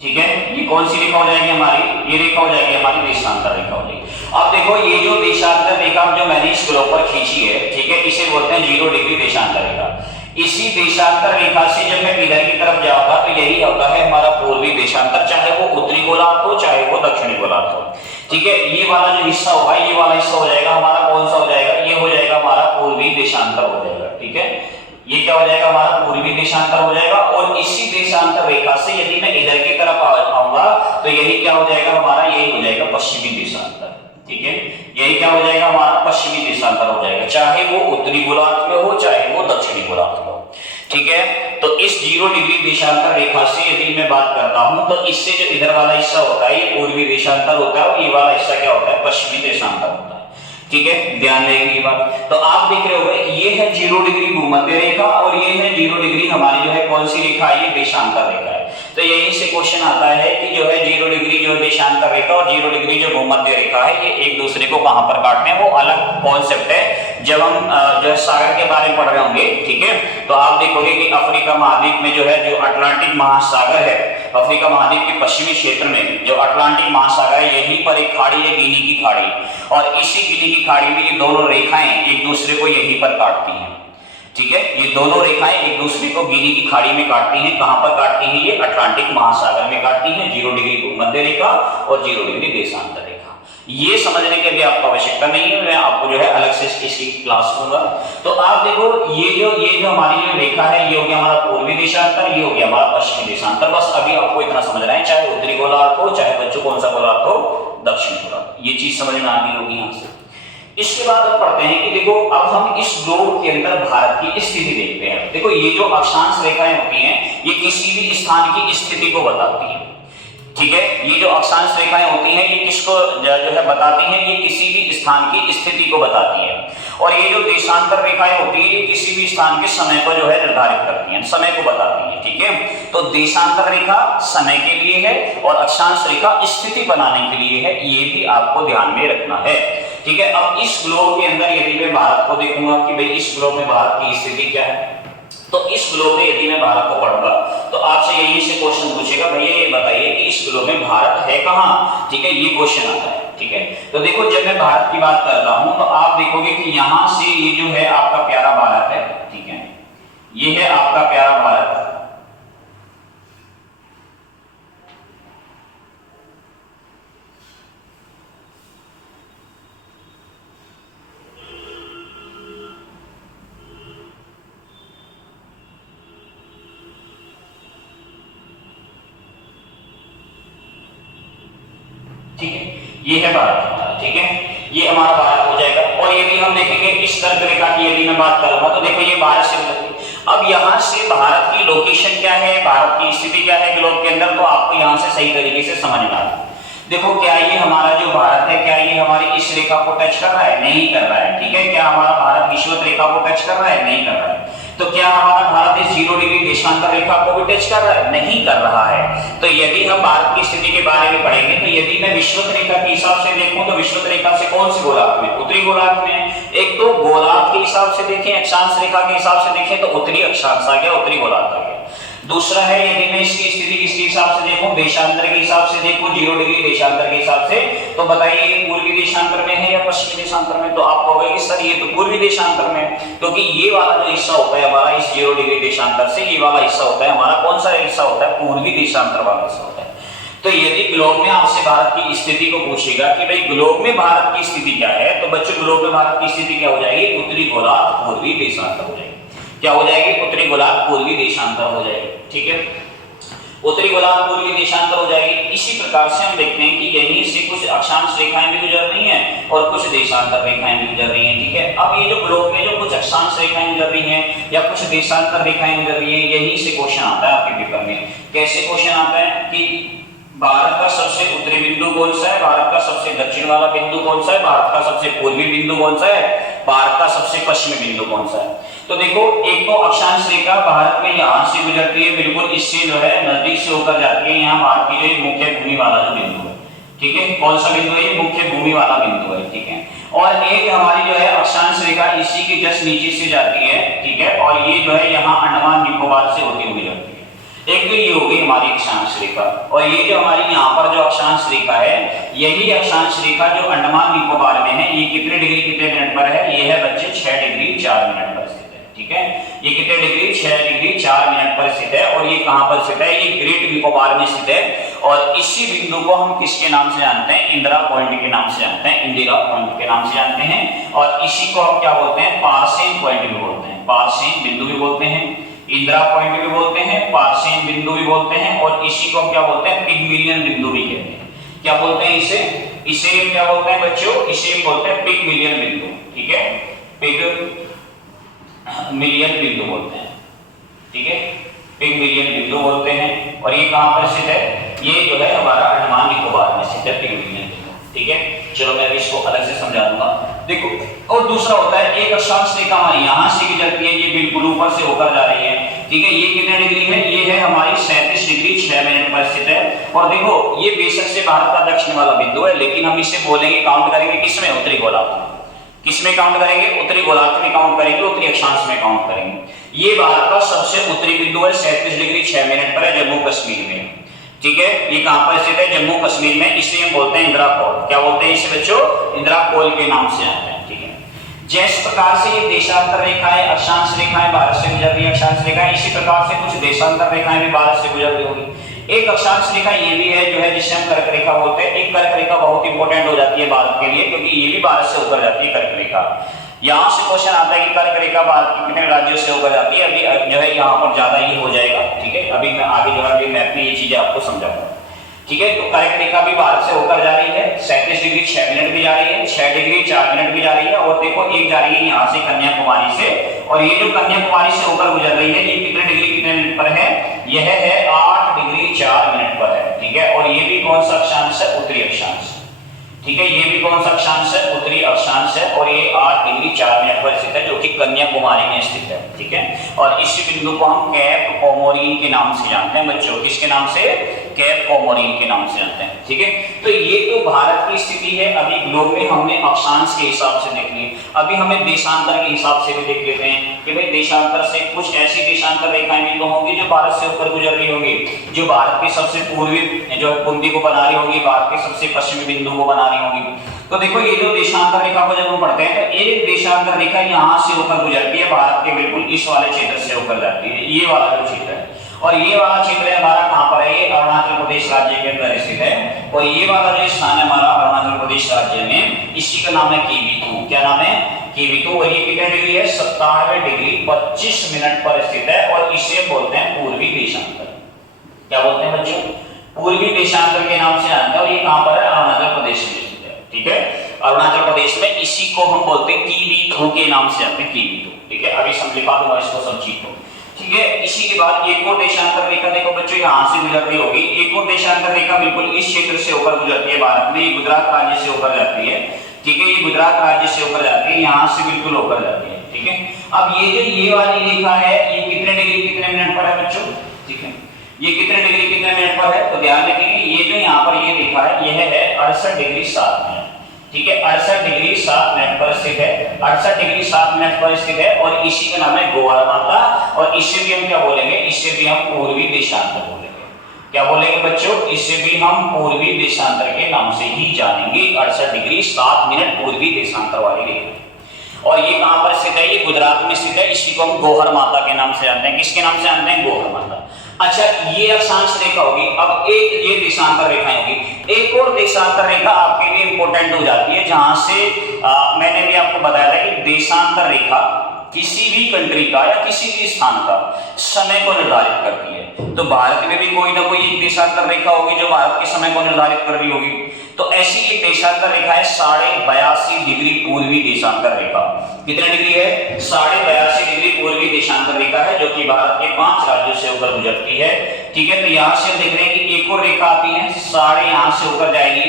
ठीक है। ये कौन सी रेखा हो जाएगी हमारी, ये रेखा हो जाएगी हमारी देशांतर रेखा हो जाएगी। अब देखो ये जो देशांतर रेखा जो मैंने इस ग्लोब पर खींची है, ठीक है, इसे बोलते हैं 0 डिग्री देशांतर रेखा। इसी देशांतर रेखा से जब मैं इधर की तरफ जाऊंगा तो यही होता है हमारा पूर्वी देशांतर, चाहे वो उत्तरी गोलार्ध हो चाहे वो दक्षिणी गोलार्ध हो, ठीक है। ये वाला जो हिस्सा होगा, ये वाला हिस्सा हो जाएगा हमारा कौन सा हो जाएगा, ये हो जाएगा हमारा पूर्वी देशांतर हो जाएगा, ठीक है। ये क्या हो जाएगा हमारा पूर्वी देशांतर हो जाएगा। और इसी देशांतर रेखा से यदि मैं इधर की तरफ आऊंगा तो यही क्या हो जाएगा हमारा, यही हो जाएगा पश्चिमी देशांतर, ठीक है। यही क्या हो जाएगा हमारा पश्चिमी देशांतर हो जाएगा, चाहे वो उत्तरी गोलार्ध में हो चाहे वो दक्षिणी गोलार्ध में हो, ठीक है। तो इस 0 डिग्री देशांतर रेखा से यदि मैं बात करता हूं तो इससे जो इधर वाला हिस्सा होता है ये पूर्वी देशांतर होता है और ये वाला हिस्सा क्या होता है, पश्चिमी देशांतर होता है, ठीक है। ध्यान देंगे ये बात। तो आप देख रहे होंगे ये है 0 डिग्री भूमध्य रेखा और ये है 0 डिग्री हमारी जो है कौन सी रेखा है, ये देशांतर रेखा है। तो यहीं से क्वेश्चन आता है कि जो है 0 डिग्री जो देशांतर रेखा और 0 डिग्री जो भूमध्य रेखा है ये एक दूसरे को कहां पर काटते हैं, वो अलग कॉन्सेप्ट है जब हम जो है सागर के बारे में पढ़ रहे होंगे, ठीक है। तो आप देखोगे कि अफ्रीका महाद्वीप में जो है जो अटलांटिक महासागर है, अफ्रीका महाद्वीप के पश्चिमी क्षेत्र में जो अटलांटिक महासागर है, यहीं पर एक खाड़ी है गिनी की खाड़ी, और इसी गिनी की खाड़ी में ये दोनों रेखाएं एक दूसरे को यहीं पर काटती हैं, ठीक है। ये दोनों रेखाएं एक दूसरे को गिनी की खाड़ी में काटती हैं। कहां पर काटती हैं, ये अटलांटिक महासागर में काटती हैं। 0 डिग्री भूमध्य रेखा और 0 डिग्री देशांतर रेखा, ये समझने के लिए आपको आवश्यकता नहीं है, मैं आपको जो है अलग से इसकी क्लास लूंगा। तो आप देखो ये जो हमारी जो रेखा है ये हो गया हमारा पूर्वी देशांतर, ये हो गया हमारा पश्चिमी देशांतर। बस अभी आपको इतना समझना है, चाहे उत्तरी गोलार्ध हो चाहे बच्चों कौन सा गोलार्ध हो, दक्षिणी गोलार्ध, ये चीज समझ में आ गई होगी यहां से। इसके बाद अब पढ़ते हैं कि देखो अब हम इस ग्लोब के अंदर भारत की स्थिति देखते हैं। देखो ये जो अक्षांश रेखाएं होती हैं ये किसी भी स्थान की स्थिति को बताती हैं, ठीक है। ये जो अक्षांश रेखाएं होती हैं ये किसको जो है बताती हैं, ये किसी भी स्थान की स्थिति को बताती है। और ये जो देशांतर रेखाएं होती हैं ये किसी भी स्थान के समय को जो है निर्धारित करती हैं, समय को बताती हैं, ठीक है। तो देशांतर रेखा समय के लिए है और अक्षांश रेखा स्थिति बनाने के लिए है, ये भी आपको ध्यान में रखना है, ठीक है। अब इस ग्लोब के अंदर यदि मैं भारत को देखूंगा कि भाई इस ग्लोब में भारत की स्थिति क्या है, तो इस ग्लोब में यदि मैं भारत को पढ़ूंगा तो आपसे यही से क्वेश्चन पूछेगा भैया ये बताइए कि इस ग्लोब में भारत है कहां, ठीक है, ये क्वेश्चन आता है, ठीक है। तो देखो जब मैं भारत की बात करता हूं तो आप देखोगे कि यहां से ये जो है आपका प्यारा भारत है, ठीक है, ये है आपका प्यारा भारत, ठीक है, ये है भारत हमारा, ठीक है, ये हमारा भारत हो जाएगा। और ये भी हम देखेंगे इस कर्क रेखा की यदि मैं बात करूंगा तो देखो ये भारत से अब यहां से भारत की लोकेशन क्या है, भारत की स्थिति क्या है ग्लोब के अंदर, तो आपको यहां से सही तरीके से समझ में आता है। देखो क्या ये हमारा जो भारत है क्या ये हमारी इस रेखा को टच कर रहा है, नहीं कर रहा है, ठीक है। क्या हमारा भारत विषुवत रेखा को टच कर रहा है, नहीं कर रहा है। तो क्या हमारा भारत इस 0 डिग्री देशांतर रेखा को भी टच कर रहा है, नहीं कर रहा है। तो यदि हम भारत की स्थिति के बारे में पढ़ेंगे तो यदि मैं विषुवत रेखा के हिसाब से देखूं तो विषुवत रेखा से कौन सी गोलार्ध में, उत्तरी गोलार्ध में। एक तो गोलार्ध के हिसाब से देखें, अक्षांश रेखा के हिसाब से देखें तो उत्तरी अक्षांश आ गया, उत्तरी गोलार्ध आ गया। दूसरा है यदि मैं इसकी स्थिति किसके हिसाब से देखूं, देशांतर के हिसाब से देखूं, 0 डिग्री देशांतर के हिसाब से, तो बताइए ये पूर्वी देशांतर में है या पश्चिमी देशांतर में। तो आप कहोगे कि सर ये तो पूर्वी देशांतर में, क्योंकि ये वाला जो हिस्सा होता है हमारा इस 0 डिग्री देशांतर से, ये वाला हिस्सा होता है हमारा कौन सा हिस्सा होता है, पूर्वी देशांतर वाला हिस्सा होता है। तो यदि ग्लोब में आपसे भारत की स्थिति को पूछेगा कि भाई ग्लोब में भारत की स्थिति क्या है, तो बच्चों ग्लोब में भारत की स्थिति क्या हो जाएगी, उत्तरी गोलार्ध पूर्वी देशांतर हो जाएगी। क्या हो जाएगी, उत्तरी गोलार्ध पूर्वी देशांतर हो जाएगी, ठीक है, उत्तरी गोलार्ध पूर्वी देशांतर हो जाएगी। इसी प्रकार से हम देखते हैं कि यहीं से कुछ अक्षांश रेखाएं भी गुजर रही हैं और कुछ देशांतर रेखाएं भी गुजर रही हैं, ठीक है। अब ये जो ग्लोब में जो कुछ अक्षांश रेखाएं गुजर रही हैं या कुछ देशांतर रेखाएं गुजर रही हैं, यहीं से क्वेश्चन आता है आपके पेपर में। कैसे क्वेश्चन आता है कि भारत का सबसे उत्तरी बिंदु कौन सा है, भारत का सबसे दक्षिण वाला बिंदु कौन सा है, भारत का सबसे पूर्वी बिंदु कौन सा है, भारत का सबसे पश्चिमी बिंदु कौन सा है। तो देखो एक तो अक्षांश रेखा भारत में यहां से गुजरती है, बिल्कुल इससे जो है नजदीक से होकर जाती है, यहाँ भारत की जो मुख्य भूमि वाला जो बिंदु है, ठीक है, कौन सा बिंदु है, मुख्य भूमि वाला बिंदु है, ठीक है। और एक हमारी जो है अक्षांश रेखा इसी की जस्ट नीचे से जाती है, ठीक है, और ये जो है यहाँ अंडमान निकोबार से होती हुई जाती है। एक तो ये हो गई हमारी अक्षांश रेखा, और ये जो हमारी यहाँ पर जो अक्षांश रेखा है, यही अक्षांश रेखा जो अंडमान निकोबार में है, ये कितने डिग्री कितने मिनट पर है? ये है बच्चे 6 डिग्री 4 मिनट पर स्थित है। ठीक है, ये कितने डिग्री? 6 डिग्री 4 मिनट पर स्थित है। और ये कहाँ पर स्थित है? ये ग्रेट निकोबार में स्थित है। और इसी बिंदु को हम किसके नाम से जानते हैं? इंदिरा पॉइंट के नाम से जानते हैं, इंदिरा पॉइंट के नाम से जानते हैं। और इसी को हम क्या बोलते हैं? पार्सेन पॉइंट भी बोलते हैं, पार्सेन बिंदु भी बोलते हैं, इंदिरा पॉइंट भी बोलते हैं, पार्सेन बिंदु भी बोलते हैं। और इसी को हम क्या बोलते हैं? पिगमिलियन बिंदु भी कहते हैं। क्या बोलते हैं इसे? इसे क्या बोलते हैं बच्चों? इसे बोलते हैं पिगमिलियन बिंदु। ठीक है, पिगमिलियन बिंदु बोलते हैं। ठीक है, पिगमिलियन बिंदु बोलते हैं। और ये कहां पर स्थित है? ये जो है हमारा अंडमान निकोबार में स्थित है, पिगमिलियन बिंदु। ठीक है, चलो मैं अभी इसको अलग से समझा दूंगा। देखो, और दूसरा होता है एक अक्षांश रेखा हमारी यहां से गुजरती है, ये बिल्कुल ऊपर से होकर जा रही है। ठीक है, ये कितने डिग्री है? ये है हमारी 37 डिग्री 6 मिनट पर स्थित है। और देखो, ये बेशक से भारत का दक्षिण वाला बिंदु है, लेकिन हम इसे बोलेंगे, काउंट करेंगे किसमें? उत्तरी गोलार्ध में। किसमें काउंट करेंगे? उत्तरी गोलार्ध में काउंट करेंगे, उत्तरी अक्षांश में काउंट करेंगे। ये भारत का सबसे उत्तरी बिंदु है, 37 डिग्री 6 मिनट पर है, जम्मू कश्मीर में। ठीक है, ये कहां पर स्थित है? जम्मू कश्मीर में। इसे हम बोलते हैं इंदिरा कोल। क्या बोलते हैं इसे बच्चों? इंदिरा कोल के नाम से आते हैं। ठीक है, जिस प्रकार से ये देशांतर रेखाएं, अक्षांश रेखाएं भारत से गुजर रही है, अक्षांश रेखाएं, इसी प्रकार से कुछ देशांतर रेखाएं भी भारत से गुजर रही होगी। एक अक्षांश रेखा ये भी है जो है जिसे हम कर्क रेखा बोलते हैं। एक कर्क रेखा बहुत इंपॉर्टेंट हो जाती है भारत के लिए, क्योंकि ये भी भारत से होकर जाती है कर्क रेखा। यहाँ से क्वेश्चन आता है कि कर्क रेखा भारत के कितने राज्यों से होकर जाती है। अभी जो है यहाँ पर ज्यादा ये हो जाएगा। ठीक है, अभी मैं आगे जो है मैप में ये चीजें आपको समझाऊंगा। ठीक है, तो कर्क रेखा भी भारत से होकर जा रही है, 37 डिग्री 6 मिनट भी जा रही है, 6 डिग्री 4 मिनट भी जा रही है। और देखो, एक जा रही है यहाँ से कन्याकुमारी से, और ये जो कन्याकुमारी से होकर गुजर रही है, ये कितने डिग्री कितने मिनट पर है? यह है 8 डिग्री 4 मिनट पर है। ठीक है, और ये भी कौन सा अक्षांश है? उत्तरी अक्षांश। ठीक है, ये भी कौन सा अक्षांश है? उत्तरी अक्षांश है। और ये 8 डिग्री 4 मिनट पर स्थित है, जो कि कन्याकुमारी में स्थित है। ठीक है, और इस बिंदु को हम कैप कोमोरिन के नाम से जानते हैं बच्चों। किसके नाम से? कैप कोमोरिन के नाम से जानते हैं। ठीक है, तो ये तो भारत की स्थिति है। अभी ग्लोब में हमने अक्षांश के हिसाब से देख ली, अभी हमें देशांतर के हिसाब से भी देख लेते हैं कि भाई देशांतर से कुछ ऐसी देशांतर रेखाएं भी तो होंगी जो भारत से होकर गुजर रही होंगी, जो भारत के सबसे पूर्वी जो कुंडी को बना रही होगी, भारत के सबसे पश्चिमी बिंदु को बना रही होगी। तो देखो, ये जो देशांतर रेखा को जब हम पढ़ते हैं तो एक देशांतर रेखा यहाँ से होकर गुजरती है, भारत के बिल्कुल इस वाले क्षेत्र से होकर जाती है, ये वाला जो क्षेत्र है। और ये वाला क्षेत्र हमारा कहां पर है? ये अरुणाचल प्रदेश राज्य के अंदर स्थित है। और ये वाला जो स्थान है हमारा अरुणाचल प्रदेश राज्य में, इसी का नाम है केवितु। क्या नाम है? केवितु। और ये कितने डिग्री है? 97 डिग्री 25 मिनट पर स्थित है। और इसे बोलते हैं पूर्वी देशांतर। क्या बोलते हैं बच्चों? पूर्वी देशांतर के नाम से जानते हैं। और ये कहां पर है? अरुणाचल प्रदेश में स्थित है। ठीक है, अरुणाचल प्रदेश में। इसी को हम बोलते हैं केवितु के नाम से जानते हैं, केवितु। ठीक है, अभी समझा दूंगा इसको सब चीज को। ठीक है, इसी के बाद एक और देशांतर रेखा देखो बच्चों, यहाँ से गुजर रही होगी। एक और देशांतर रेखा बिल्कुल इस क्षेत्र से होकर गुजरती है भारत में, ये गुजरात राज्य से होकर जाती है। ठीक है, ये गुजरात राज्य से होकर जाती है, यहाँ से बिल्कुल होकर जाती है। ठीक है, अब ये जो ये वाली रेखा है, ये कितने डिग्री कितने मिनट पर है बच्चों? ठीक है, ये कितने डिग्री कितने मिनट पर है? तो ध्यान रखेंगे, ये जो यहाँ पर ये रेखा है, यह है 68 डिग्री 7 मिनट। ठीक है, 68 डिग्री 7 मिनट पर स्थित है, 68 डिग्री 7 मिनट पर स्थित है। और इसी का नाम है गोवार माता। और इससे भी हम क्या बोलेंगे? इससे भी हम पूर्वी देशांतर बोलेंगे। क्या बोलेंगे बच्चों? इससे भी हम पूर्वी देशांतर के नाम से ही जानेंगे। 68 डिग्री 7 मिनट पूर्वी देशांतर वाली रेखा। और ये कहां पर स्थित है? ये गुजरात में स्थित है। इसी को हम गोहर माता के नाम से जानते हैं। किसके नाम से जानते हैं? गोहर माता। अच्छा, ये अक्षांश रेखा होगी। अब एक ये देशांतर रेखाएं होगी। एक और देशांतर रेखा आपके लिए इंपॉर्टेंट हो जाती है, जहां से मैंने भी आपको बताया था कि देशांतर रेखा किसी भी कंट्री का या किसी भी स्थान का समय को निर्धारित करती है। तो भारत में भी कोई ना कोई एक देशांतर रेखा होगी जो भारत के समय को निर्धारित कर रही होगी। तो ऐसी एक देशांतर रेखा है 82.5 डिग्री पूर्वी देशांतर रेखा। कितने डिग्री है? 82.5 डिग्री पूर्वी देशांतर रेखा है, जो कि भारत के 5 राज्यों से होकर गुजरती है। ठीक है, तो यहां से देख रहे हैं कि एक और रेखा आती है, साढ़े यहां से होकर जाएगी।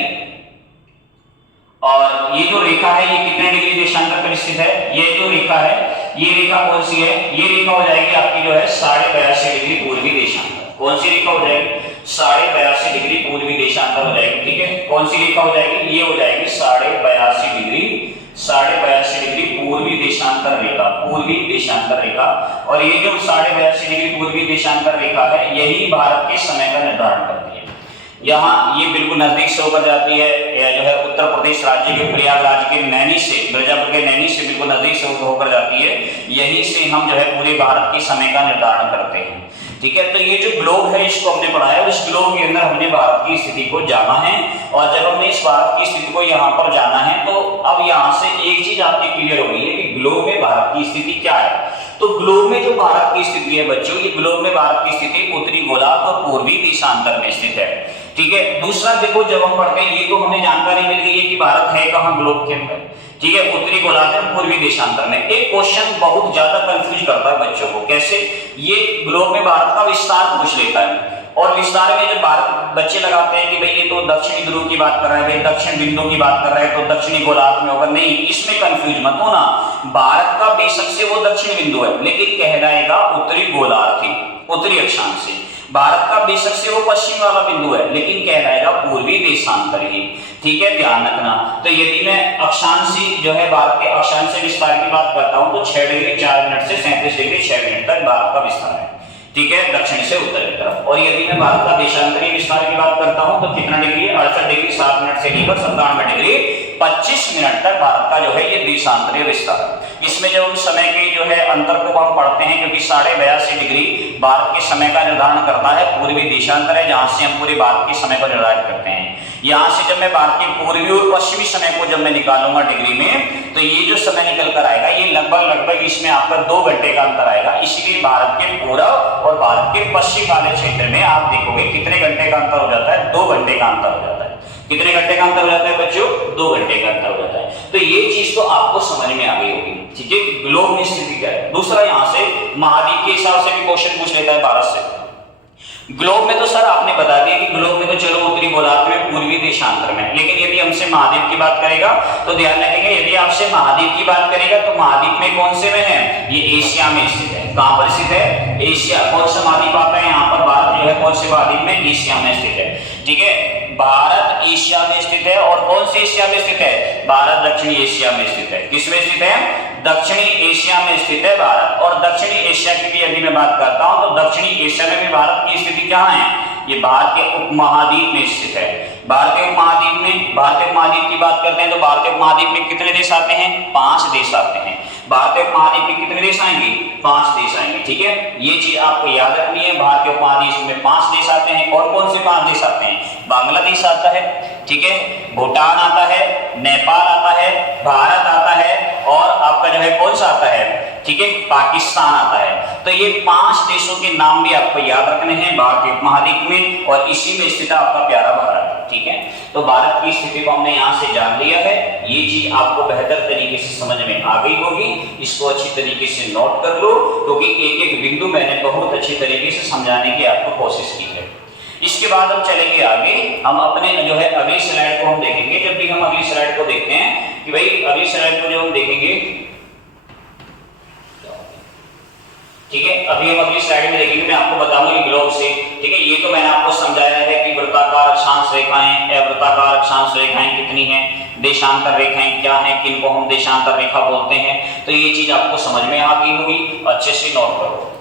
और ये जो रेखा है, ये कितने डिग्री देशांतर पर स्थित है? ये जो रेखा है, ये रेखा कौन सी है? ये रेखा हो जाएगी आपकी जो है 82.5 डिग्री पूर्वी देशांतर। कौन सी रेखा हो जाएगी? 82.5 डिग्री पूर्वी देशांतर हो जाएगी। ठीक है, कौन सी रेखा हो जाएगी? ये हो जाएगी 82.5 डिग्री पूर्वी देशांतर रेखा, पूर्वी देशांतर रेखा, और ये जो 82.5 डिग्री पूर्वी देशांतर रेखा है यही भारत के समय का निर्धारण करती है। यहाँ ये बिल्कुल नजदीक से होकर जाती है, जो है उत्तर प्रदेश राज्य के प्रयागराज के नैनी से, मिर्जापुर के नैनी से बिल्कुल नजदीक से होकर जाती है। यहीं से हम जो है पूरे भारत के समय का निर्धारण करते हैं। ठीक है, तो ये जो ग्लोब है इसको हमने पढ़ा है और इस ग्लोब के अंदर हमने भारत की स्थिति को जाना है। और जब हमने इस भारत की स्थिति को यहाँ पर जाना है तो अब यहाँ से एक चीज आपकी क्लियर हो गई है कि ग्लोब में भारत की स्थिति क्या है। तो ग्लोब में जो भारत की स्थिति है बच्चों, ये ग्लोब में भारत की स्थिति उत्तरी गोलार्ध और पूर्वी देशांतर में स्थित है। ठीक है, दूसरा देखो जब हम पढ़ते हैं ये तो हमें जानकारी मिल गई है कि भारत है कहाँ ग्लोब के अंदर। ठीक है, उत्तरी गोलार्ध और पूर्वी देशांतर में। एक क्वेश्चन बहुत ज्यादा कंफ्यूज करता है बच्चों को, कैसे ये ग्लोब में भारत का विस्तार पूछ लेता है। और विस्तार में जब भारत बच्चे लगाते हैं कि भाई ये तो दक्षिणी ध्रुव की बात कर रहे हैं, भाई दक्षिण बिंदु की बात कर रहे हैं तो दक्षिणी गोलार्ध में होगा, नहीं, इसमें कंफ्यूज मत होना। भारत का बेशक से वो दक्षिण बिंदु है लेकिन कहलाएगा उत्तरी गोलार्ध ही, उत्तरी अक्षांश से। भारत का बेशक से वो पश्चिम वाला बिंदु है लेकिन कहलाएगा पूर्वी देशांतर ही। ठीक है, ध्यान रखना। तो यदि मैं अक्षांशी जो है भारत के अक्षांश विस्तार की बात करता हूं तो 6 डिग्री 4 मिनट से 37 डिग्री 6 मिनट तक भारत का विस्तार है। ठीक है, दक्षिण से उत्तर की तरफ। और यदि मैं भारत का देशांतरीय विस्तार की बात करता हूं तो कितना डिग्री, 68 डिग्री 7 मिनट से लेकर 97 डिग्री 25 मिनट तक भारत का जो है ये देशांतरीय विस्तार है। इसमें जब हम समय के जो है अंतर को हम पढ़ते हैं, क्योंकि 82.5 डिग्री भारत के समय का निर्धारण करता है, पूर्वी देशांतर है जहां से हम पूरे भारत के समय को निर्धारित करते हैं। यहां से जब मैं भारत के पूर्वी और पश्चिमी समय को जब मैं निकालूंगा डिग्री में, तो ये जो समय निकल कर आएगा ये लगभग इसमें आपका 2 घंटे का अंतर आएगा। इसलिए भारत के पूर्व और भारत के पश्चिम वाले क्षेत्र में आप देखोगे कितने घंटे का अंतर हो जाता है, 2 घंटे का अंतर हो जाता है। कितने घंटे का अंतर हो जाता है बच्चों, 2 घंटे का अंतर हो जाता है। तो ये चीज तो आपको समझ में आ गई होगी। ठीक है, ग्लोब में स्थिति क्या है। दूसरा यहाँ से महाद्वीप के हिसाब से भी क्वेश्चन पूछ लेता है भारत से। ग्लोब में तो सर आपने बता दिया कि ग्लोब में तो चलो उत्तरी गोलार्ध में, पूर्वी देशांतर में, लेकिन यदि हमसे महाद्वीप की बात करेगा तो ध्यान रखेंगे, यदि आपसे महाद्वीप की बात करेगा तो महाद्वीप में कौन से में है, ये एशिया में स्थित है। कहां पर स्थित है, एशिया। कौन सा महाद्वीप आता है यहाँ पर, भारत जो है कौन से महाद्वीप में, एशिया में स्थित है। ठीक है, भारत एशिया में स्थित है। और कौन से एशिया में स्थित है, भारत दक्षिणी एशिया में स्थित है। किसमें स्थित है, दक्षिणी एशिया में स्थित है भारत। और दक्षिणी एशिया की भी यदि मैं बात करता हूं तो दक्षिणी एशिया में भी भारत की स्थिति कहां है, ये भारत के उपमहाद्वीप में स्थित है। भारतीय उपमहाद्वीप में, भारतीय उपमहाद्वीप की बात करते हैं तो भारतीय उपमहाद्वीप में कितने देश आते हैं, 5 देश आते हैं। भारतीय उपमहाद्वीप में कितने देश आएंगे, 5 देश आएंगे। ठीक है, ये चीज आपको याद रखनी है। भारतीय उपमहाद्वीप में 5 देश आते हैं। और कौन से 5 देश आते हैं, बांग्लादेश आता है, ठीक है, भूटान आता है, नेपाल आता है, भारत आता है, और आपका जो है कौन सा आता है, ठीक है, पाकिस्तान आता है। तो ये 5 देशों के नाम भी आपको याद रखने हैं भारतीय उपमहाद्वीप में, और इसी में स्थित आपका प्यारा भारत। ठीक है, तो भारत की स्थिति को हमने यहाँ से जान लिया है। ये चीज आपको बेहतर तरीके से समझ में आ गई होगी। इसको अच्छी तरीके से नोट कर लो, क्योंकि एक बिंदु मैंने बहुत अच्छी तरीके से समझाने की आपको कोशिश की है। इसके बाद हम चलेंगे आगे, हम अपने जो है अगली स्लाइड को हम देखेंगे। जब भी हम अगली स्लाइड को देखते हैं कि भाई अगली स्लाइड को जो हम देखेंगे, ठीक है, अभी हम अगली स्लाइड में देखेंगे, मैं आपको बताऊंगा ग्लोब से। ठीक है, ये तो मैंने आपको समझाया है कि वृत्ताकार अक्षांश रेखाएं, अवृत्ताकार अक्षांश रेखाएं कितनी हैं, देशांतर रेखाएं क्या हैं, किनको हम देशांतर रेखा बोलते हैं। तो ये चीज आपको समझ में आ गई होगी, अच्छे से नोट करो।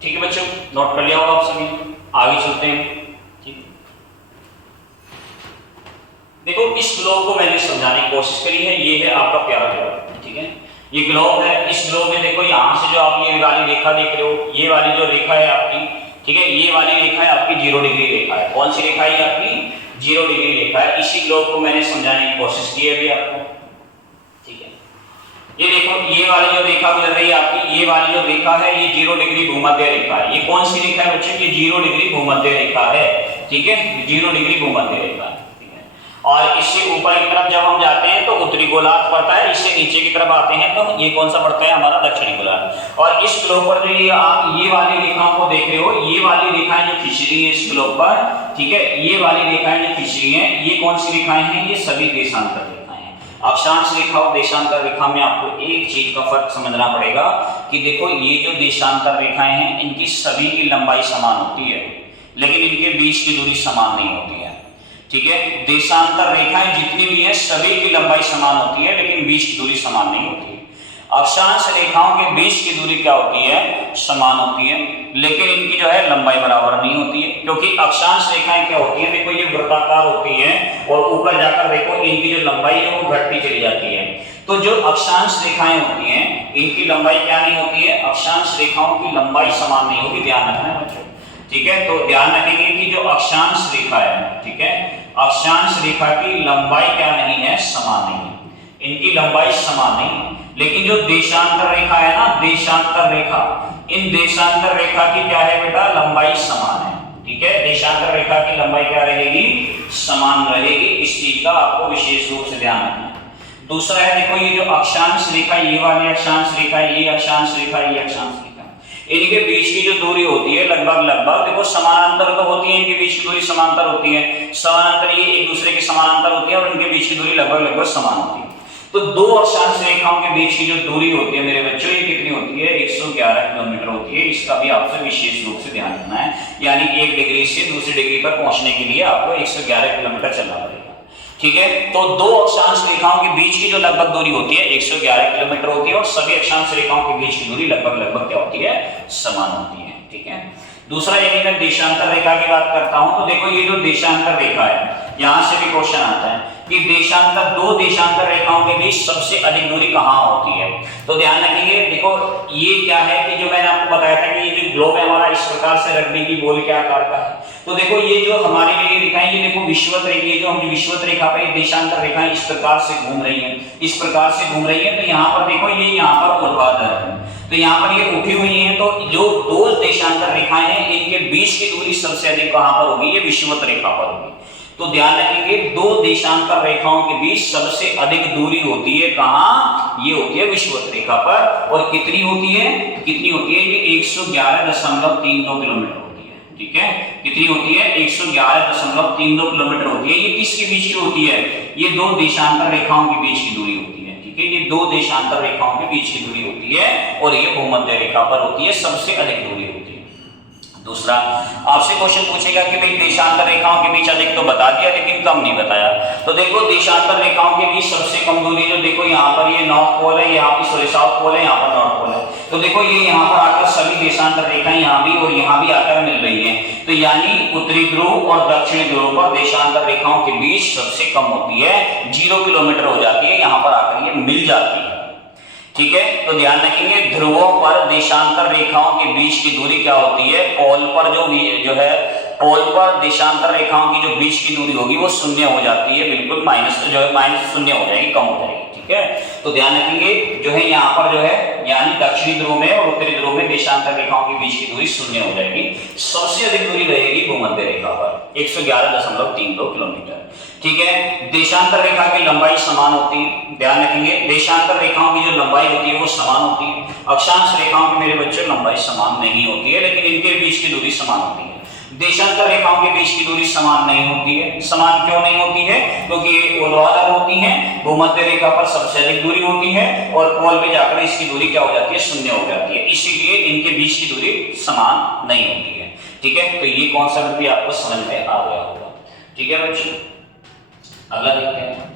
ठीक है बच्चों, नोट कर लिया होगा आप सभी। आगे चलते हैं। ठीक, देखो इस ग्लोब को मैंने समझाने की कोशिश करी है। ये है आपका प्यारा ग्लोब। ठीक है, ये ग्लोब है। इस ग्लोब में देखो यहां से जो आप ये वाली रेखा देख रहे हो, ये वाली जो रेखा है आपकी, ठीक है, ये वाली रेखा है आपकी 0 डिग्री रेखा है। कौन सी रेखा है आपकी, 0 डिग्री रेखा है। इसी ग्लोब को मैंने समझाने की कोशिश की है अभी आपको। ठीक है, ये देखो ये वाली जो रेखा गुजर रही है आपकी, ये वाली जो रेखा है ये 0 डिग्री भूमध्य रेखा है। ये कौन सी रेखा है बच्चों, ये 0 डिग्री भूमध्य रेखा है। ठीक है, 0 डिग्री भूमध्य रेखा। ठीक है, और इससे ऊपर की तरफ जब हम जाते हैं तो उत्तरी गोलार्ध पड़ता है, इससे नीचे की तरफ आते हैं तो ये कौन सा पड़ता है हमारा दक्षिणी गोलार्ध। और इस ग्लोब पर जो ये आप ये वाली रेखाओं को देख रहे हो, ये वाली रेखाएं जो खींच रही है इस ग्लोब पर, ठीक है, ये वाली रेखाएं जो खींच रही है ये कौन सी रेखाएं हैं, ये सभी देशांतर रेखाएं हैं। अक्षांश रेखा और देशांतर रेखा में आपको एक चीज का फर्क समझना पड़ेगा कि देखो ये जो देशांतर रेखाएं हैं इनकी सभी की लंबाई समान होती है, लेकिन इनके बीच की दूरी समान नहीं होती है, ठीक है। देशांतर रेखाएं जितनी भी हैं सभी की लंबाई समान होती है, लेकिन बीच की दूरी समान नहीं होती है। अक्षांश रेखाओं के बीच की दूरी क्या होती है, समान होती है, लेकिन इनकी जो है लंबाई बराबर नहीं होती है, क्योंकि अक्षांश रेखाएं क्या होती है, देखो ये वृत्ताकार होती है और ऊपर जाकर देखो इनकी जो लंबाई है वो घटती चली जाती है। तो जो अक्षांश रेखाएं होती हैं इनकी लंबाई क्या नहीं होती है, अक्षांश रेखाओं की लंबाई समान नहीं होगी, ध्यान रखना है बच्चों, ठीक है। तो ध्यान रखेंगे कि जो अक्षांश रेखा है, ठीक है, अक्षांश रेखा की लंबाई क्या नहीं है, समान नहीं है, इनकी लंबाई समान नहीं है। लेकिन जो देशांतर रेखा है ना, देशांतर रेखा, इन देशांतर रेखा की क्या है बेटा, लंबाई समान है, ठीक है। देशांतर रेखा की लंबाई क्या रहेगी, समान रहेगी, इस चीज का आपको विशेष रूप से ध्यान रखना है। दूसरा है देखो ये जो अक्षांश रेखा, ये वाली अक्षांश रेखा, ये अक्षांश रेखा, ये अक्षांश रेखा, इनके बीच की जो दूरी होती है लगभग देखो समानांतर तो होती है, इनके बीच की दूरी समांतर होती है, समानांतर ये एक दूसरे के समानांतर होती है और इनके बीच की दूरी लगभग समान होती है। तो दो अक्षांश रेखाओं के बीच की जो दूरी होती है मेरे बच्चों, ये कितनी होती है, 111 किलोमीटर होती है। इसका भी आपसे विशेष रूप से ध्यान रखना है, यानी एक डिग्री से दूसरी डिग्री पर पहुंचने के लिए आपको 111 किलोमीटर चलना पड़ेगा, ठीक है। तो दो अक्षांश रेखाओं के बीच की जो लगभग दूरी होती है 111 किलोमीटर होती है और सभी अक्षांश रेखाओं के बीच की दूरी लगभग क्या होती है, समान होती है, ठीक है। दूसरा यदि मैं देशांतर रेखा की बात करता हूं तो देखो ये जो देशांतर रेखा है, यहां से भी क्वेश्चन आता है कि देशांतर, दो देशांतर रेखाओं के बीच सबसे अधिक दूरी कहां होती है। तो ध्यान रखिए, देखो ये क्या है कि जो मैंने आपको बताया था कि ये जो ग्लोब है हमारा इस प्रकार से रखने की बोल के आकार का है। तो देखो ये जो हमारी ये रेखाएं, ये देखो विषुवत रेखा, ये जो हम विषुवत रेखा पे देशांतर रेखाएं इस प्रकार से घूम रही हैं, इस प्रकार से घूम रही है। तो यहाँ पर देखो ये यहाँ पर ऊर्ध्वाधर है, तो यहाँ पर ये उठी हुई है। तो जो दो देशांतर रेखाएं हैं इनके बीच की दूरी सबसे अधिक कहां पर होगी, ये विषुवत रेखा पर होगी। तो ध्यान रखेंगे दो देशांतर रेखाओं के बीच सबसे अधिक दूरी होती है कहां, ये होती है विषुवत रेखा पर। और कितनी होती है, कितनी होती है, ये 111.32 किलोमीटर होती है, ठीक है। कितनी होती है, 111.32 किलोमीटर होती है। ये किसके बीच की होती है, ये दो देशांतर रेखाओं के बीच की दूरी होती है, ठीक है। ये दो देशांतर रेखाओं के बीच की दूरी होती है और ये भूमध्य रेखा पर होती है, सबसे अधिक दूरी होती है। दूसरा आपसे क्वेश्चन पूछेगा कि भाई देशांतर रेखाओं के बीच अधिक तो बता दिया लेकिन कम नहीं बताया। तो देखो देशांतर रेखाओं के बीच सबसे कम दूरी जो देखो यहाँ पर ये नॉर्थ पोल है, यहाँ पर साउथ पोल है, यहाँ पर नॉर्थ पोल है। तो देखो ये यहाँ पर आकर सभी देशांतर रेखाएं यहाँ भी और यहाँ भी आकर मिल रही है। तो यानी उत्तरी ध्रुव और दक्षिणी ध्रुव पर देशांतर रेखाओं के बीच सबसे कम होती है, 0 किलोमीटर हो जाती है, यहाँ पर आकर ये मिल जाती है, ठीक है। तो ध्यान रखेंगे ध्रुवों पर देशांतर रेखाओं के बीच की दूरी क्या होती है, पोल पर जो है पोल पर देशांतर रेखाओं की जो बीच की दूरी होगी वो शून्य हो जाती है, बिल्कुल माइनस शून्य हो जाएगी, कम हो जाएगी, ठीक है। तो ध्यान रखेंगे जो है यहाँ पर जो है यानी दक्षिणी ध्रुव में और उत्तरी ध्रुव में देशांतर रेखाओं के बीच की दूरी शून्य हो जाएगी। सबसे अधिक दूरी रहेगी भूमध्य रेखा पर 111.32 किलोमीटर, ठीक है। देशांतर रेखा की लंबाई समान होती है, ध्यान रखेंगे देशांतर रेखाओं की जो लंबाई होती है वो समान होती है। अक्षांश रेखाओं की मेरे बच्चों लंबाई समान नहीं होती है, लेकिन इनके बीच की दूरी समान होती है। देशांतर रेखाओं के बीच की दूरी समान नहीं होती है। समान क्यों नहीं होती है, क्योंकि ये ऊर्ध्वाधर होती है, भूमध्य रेखा पर सबसे अधिक दूरी होती है और पोल पे जाकर इसकी दूरी क्या हो जाती है, शून्य हो जाती है, इसीलिए इनके बीच की दूरी समान नहीं होती है, ठीक है। तो ये कॉन्सेप्ट भी आपको समझ में आ गया होगा, ठीक है बच्चों। अगला देखते हैं,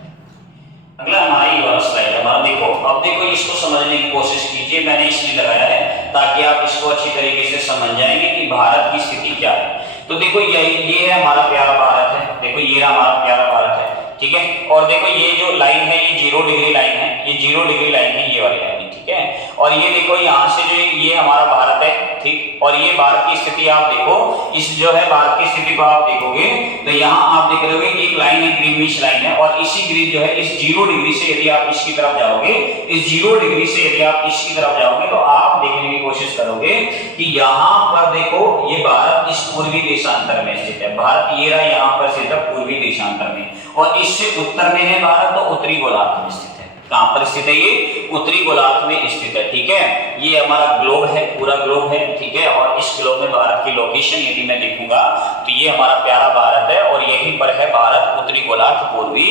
अगला हमारा ये वाला स्लाइड है हमारा। देखो अब देखो इसको समझने की कोशिश कीजिए, मैंने इसलिए लगाया है ताकि आप इसको अच्छी तरीके से समझ जाएंगे कि भारत की स्थिति क्या है। तो देखो ये है हमारा प्यारा भारत है, देखो ये हमारा प्यारा भारत है, ठीक है। और देखो ये जो लाइन है ये 0 डिग्री लाइन है, ये 0 डिग्री लाइन है, ये वाली लाइन, ठीक है। और ये देखो यहाँ से जो ये हमारा भारत है, ठीक। और ये भारत की स्थिति आप देखो, इस जो है भारत की स्थिति को आप देखोगे तो यहाँ आप देख रहे हो एक लाइन है, ग्रीनिश लाइन है, और इसी ग्रीन जो है इस 0 डिग्री से यदि आप इसकी तरफ जाओगे, इस 0 डिग्री से यदि आप इसकी तरफ जाओगे तो आप देखने की कोशिश करोगे कि यहाँ पर देखो ये भारत इस पूर्वी देशांतर में स्थित है। भारत ये रहा यहाँ पर स्थित है पूर्वी देशांतर में, और इससे उत्तर में है भारत, तो उत्तरी गोलार्ध में स्थित है। कहां पर स्थित है? ये उत्तरी गोलार्ध में स्थित है। ठीक है, ये हमारा ग्लोब है, पूरा ग्लोब है। ठीक है, और इस ग्लोब में भारत की लोकेशन यदि मैं देखूंगा तो ये हमारा प्यारा भारत है और यहीं पर है भारत, उत्तरी गोलार्ध पूर्वी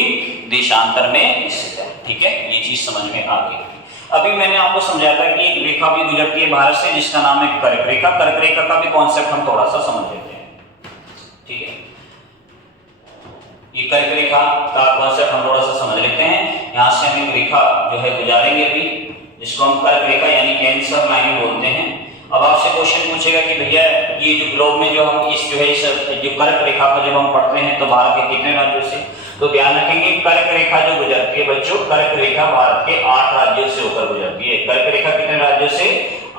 देशांतर में स्थित है। ठीक है, ये चीज समझ में आ गई। अभी मैंने आपको समझाया था कि एक रेखा भी गुजरती है भारत से जिसका नाम है कर्क रेखा। कर्क रेखा का भी कॉन्सेप्ट हम थोड़ा सा समझ लेते हैं। ठीक है, ये कर्क रेखा का कॉन्सेप्ट हम थोड़ा सा समझ लेते हैं। यहाँ से हम एक रेखा जो है गुजारेंगे अभी, जिसको हम कर्क रेखा यानी कैंसर लाइन बोलते हैं। अब आपसे क्वेश्चन पूछेगा कि भैया ये जो ग्लोब में जो हम इस जो है इस जो कर्क रेखा को जब हम पढ़ते हैं तो भारत के कितने राज्यों से, तो ध्यान रखेंगे कर्क रेखा जो गुजरती है बच्चों, कर्क रेखा भारत के 8 राज्यों से होकर गुजरती है। कर्क रेखा कितने राज्यों से?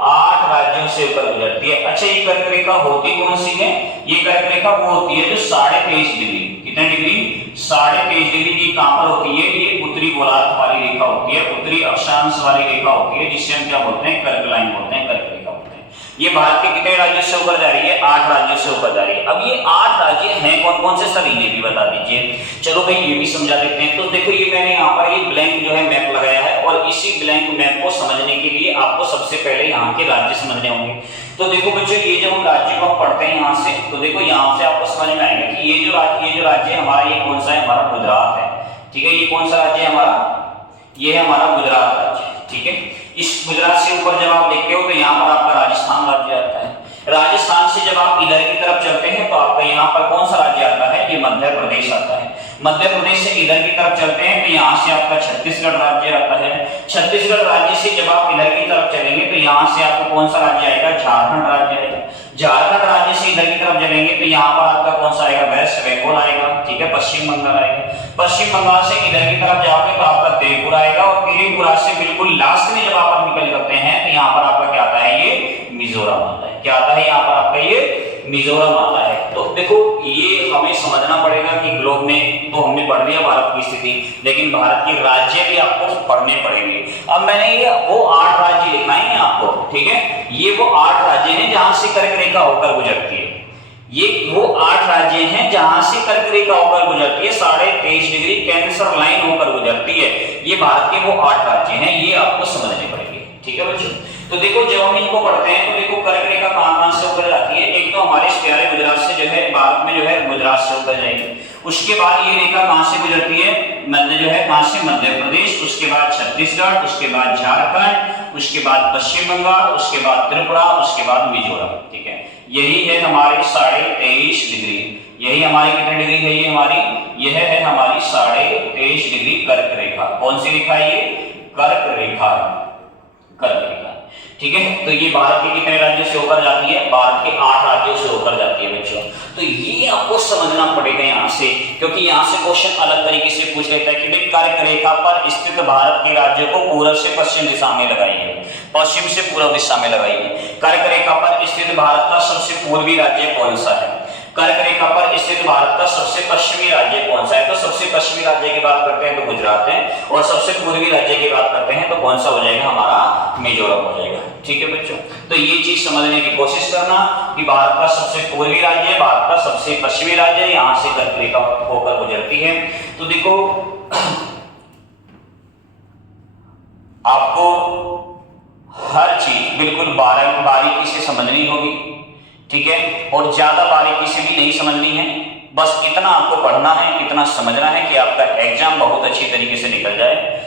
8 राज्यों से होकर गुजरती है। अच्छा, ये कर्क रेखा होती कौन सी है? ये कर्क रेखा वो होती है जो 23.5 डिग्री, कितने डिग्री? 23.5 डिग्री की कहां पर होती है? ये उत्तरी गोलार्ध वाली रेखा होती है, उत्तरी अक्षांश वाली रेखा होती है, जिससे हम क्या बोलते हैं? कर्क लाइन बोलते हैं, कर्क रेखा बोलते हैं। ये भारत के कितने राज्यों से होकर जा रही है? 8 राज्यों से होकर जा रही है। अब ये 8 राज्य हैं कौन कौन से, सर इन्हें भी बता दीजिए। चलो भाई ये भी समझा देते हैं। तो देखो ये मैंने यहाँ पर ये ब्लैंक जो है मैप लगाया है और इसी ब्लैंक मैप को समझने के लिए आपको सबसे पहले यहाँ के राज्य समझने होंगे। तो देखो बच्चों, ये जब हम राज्य को पढ़ते हैं यहाँ से, तो देखो यहाँ से आपको समझ में आएगा कि ये जो राज्य है हमारा, ये कौन सा है? हमारा गुजरात है। ठीक है, ये कौन सा राज्य है हमारा? ये है हमारा गुजरात राज्य। ठीक है, इस गुजरात से ऊपर जब आप देखते हो तो यहाँ पर आपका राजस्थान राज्य आता है। राजस्थान से जब आप इधर की तरफ चलते हैं तो आपका यहाँ पर कौन सा राज्य आता है? ये मध्य प्रदेश आता है। मध्य प्रदेश से इधर की तरफ चलते हैं तो यहाँ से आपका छत्तीसगढ़ राज्य आता है। छत्तीसगढ़ राज्य से जब आप इधर की तरफ चलेंगे तो यहाँ से आपको कौन सा राज्य आएगा? झारखंड राज्य आएगा। झारखंड राज्य से इधर की तरफ चलेंगे तो यहाँ पर आपका कौन सा आएगा? वेस्ट बंगाल आएगा। ठीक है, पश्चिम बंगाल आएगा। पश्चिम बंगाल से इधर की तरफ जाओगे तो आपका त्रिपुरा आएगा और त्रिपुरा से बिल्कुल लास्ट में जब आप निकल जाते हैं तो यहाँ पर आपका क्या आता है? ये मिजोरम आता है। क्या आता है यहाँ पर आपका? ये मिजोरम आता है। तो देखो ये हमें समझना पड़ेगा कि ग्लोब में तो हमने पढ़ लिया भारत की स्थिति, लेकिन भारत के राज्य भी आपको पढ़ने पड़ेंगे। अब मैंने ये वो 8 राज्य लिखना है आपको। ठीक है, ये वो 8 राज्य हैं जहां से कर्क रेखा होकर गुजरती है। ये वो 8 राज्य हैं जहां से कर्क रेखा होकर गुजरती है, 23.5 डिग्री कैंसर लाइन होकर गुजरती है। ये भारत के वो 8 राज्य हैं, ये आपको समझने पड़ेंगे। ठीक है बच्चों, तो देखो जब हम इनको पढ़ते हैं तो देखो कर्क रेखा कहां से होकर जाती है? एक तो हमारे प्यारे गुजरात से जो है भारत में जो है गुजरात से होकर जाएगी। उसके बाद ये रेखा कहां से गुजरती है? मध्य जो है कहां से? मध्य प्रदेश, उसके बाद छत्तीसगढ़, उसके बाद झारखंड, उसके बाद पश्चिम बंगाल, उसके बाद त्रिपुरा, उसके बाद मिजोरम। ठीक है, यही है हमारी 23.5 डिग्री। यही हमारी कितनी डिग्री है? ये हमारी, यह है हमारी 23.5 डिग्री कर्क रेखा। कौन सी रेखा है? ये कर्क रेखा, कर्क रेखा। ठीक है, तो ये भारत के कितने राज्यों से होकर जाती है? भारत के 8 राज्यों से होकर जाती है बच्चों। तो ये आपको समझना पड़ेगा यहाँ से, क्योंकि यहाँ से क्वेश्चन अलग तरीके से पूछ लेता है कि भाई कर्क रेखा पर स्थित भारत के राज्यों को पूर्व से पश्चिम दिशा में लगाइए, पश्चिम से पूर्व दिशा में लगाइए। कर्क रेखा पर स्थित भारत का सबसे पूर्वी राज्य कौन सा है? कर्क रेखा पर स्थित भारत का सबसे पश्चिमी राज्य कौन सा है? तो सबसे पश्चिमी राज्य की बात करते हैं तो गुजरात है, और सबसे पूर्वी राज्य की बात करते हैं तो कौन सा हो जाएगा? हमारा मिजोरम हो जाएगा। ठीक है बच्चों, तो ये चीज समझने की कोशिश करना कि भारत का सबसे पूर्वी राज्य, भारत का सबसे पश्चिमी राज्य, यहाँ से कर्क रेखा होकर गुजरती है। तो देखो आपको हर चीज बिल्कुल बारीकी से समझनी होगी। ठीक है, और ज्यादा बारीकी से भी नहीं समझनी है, बस इतना आपको पढ़ना है, इतना समझना है कि आपका एग्जाम बहुत अच्छी तरीके से निकल जाए।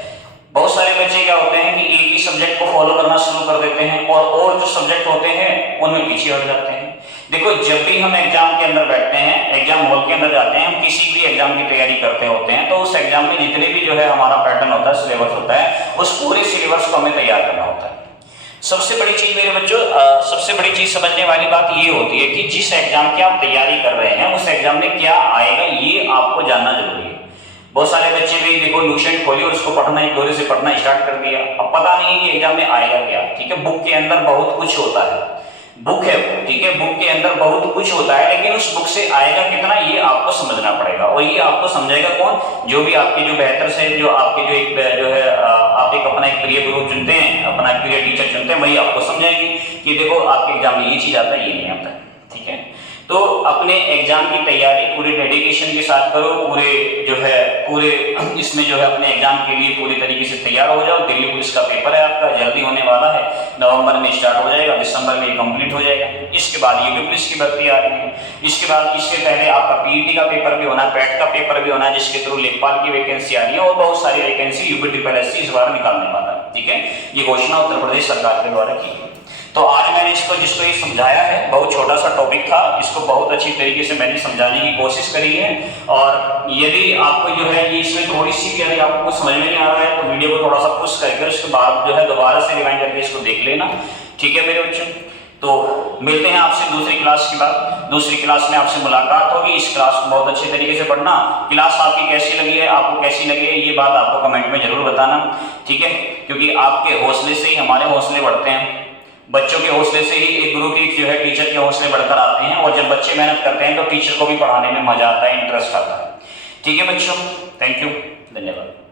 बहुत सारे बच्चे क्या होते हैं कि एक ही सब्जेक्ट को फॉलो करना शुरू कर देते हैं और जो सब्जेक्ट होते हैं उनमें पीछे हट जाते हैं। देखो जब भी हम एग्जाम के अंदर बैठते हैं, एग्जाम हॉल के अंदर जाते हैं, हम किसी भी एग्जाम की तैयारी करते होते हैं, तो उस एग्जाम में जितने भी जो है हमारा पैटर्न होता है, सिलेबस होता है, उस पूरे सिलेबस को हमें तैयार करना होता है। सबसे बड़ी चीज मेरे बच्चों, सबसे बड़ी चीज समझने वाली बात ये होती है कि जिस एग्जाम की आप तैयारी कर रहे हैं उस एग्जाम में क्या आएगा ये आपको जानना जरूरी है। बहुत सारे बच्चे भी देखो ट्यूशन खोली और उसको पढ़ना, एक दौरे से पढ़ना स्टार्ट कर दिया, अब पता नहीं है कि एग्जाम में आएगा क्या। ठीक है, बुक के अंदर बहुत कुछ होता है, बुक है, ठीक है, बुक के अंदर बहुत कुछ होता है, लेकिन उस बुक से आएगा कितना ये आपको समझना पड़ेगा। और ये आपको समझेगा कौन? जो भी आपके जो बेहतर से जो आपके जो एक जो है आप एक अपना एक प्रिय गुरु चुनते हैं, अपना एक प्रिय टीचर चुनते हैं, वही आपको समझाएंगे कि देखो आपके एग्जाम में ये चीज आता है, ये नहीं आता है। ठीक है, तो तो अपने एग्जाम की तैयारी पूरे डेडिकेशन के साथ करो, पूरे इसमें जो है अपने एग्जाम के लिए पूरी तरीके से तैयार हो जाओ। दिल्ली पुलिस का पेपर है आपका, जल्दी होने वाला है, नवंबर में स्टार्ट हो जाएगा, दिसंबर में कंप्लीट हो जाएगा। इसके बाद यूपी पुलिस की भर्ती आ रही है, इसके बाद इससे पहले आपका पीईटी का पेपर भी होना है, पैट का पेपर भी होना है, जिसके थ्रू लेखपाल की वैकेंसी आ रही है और बहुत सारी वैकेंसी यूपी ट्रिपल एससी इस बार निकालने वाला है। ठीक है, ये घोषणा उत्तर प्रदेश सरकार के द्वारा की है। तो आज मैंने जिसको ये समझाया है, बहुत छोटा सा टॉपिक था, इसको बहुत अच्छी तरीके से मैंने समझाने की कोशिश करी है। और यदि आपको जो है ये इसमें थोड़ी सी भी यदि आपको समझ में नहीं आ रहा है तो वीडियो को थोड़ा सा पुश करके उसके बाद जो है दोबारा से रिवाइंड करके इसको देख लेना। ठीक है मेरे बच्चों, तो मिलते हैं आपसे दूसरी क्लास के बाद। दूसरी क्लास में आपसे मुलाकात होगी। इस क्लास को बहुत अच्छे तरीके से पढ़ना। क्लास आपकी कैसी लगी है, आपको कैसी लगी है, ये बात आपको कमेंट में जरूर बताना। ठीक है, क्योंकि आपके हौसले से ही हमारे हौसले बढ़ते हैं, बच्चों के हौसले से ही एक गुरु की जो है टीचर के हौसले बढ़कर आते हैं। और जब बच्चे मेहनत करते हैं तो टीचर को भी पढ़ाने में मजा आता है, इंटरेस्ट आता है। ठीक है बच्चों, थैंक यू, धन्यवाद।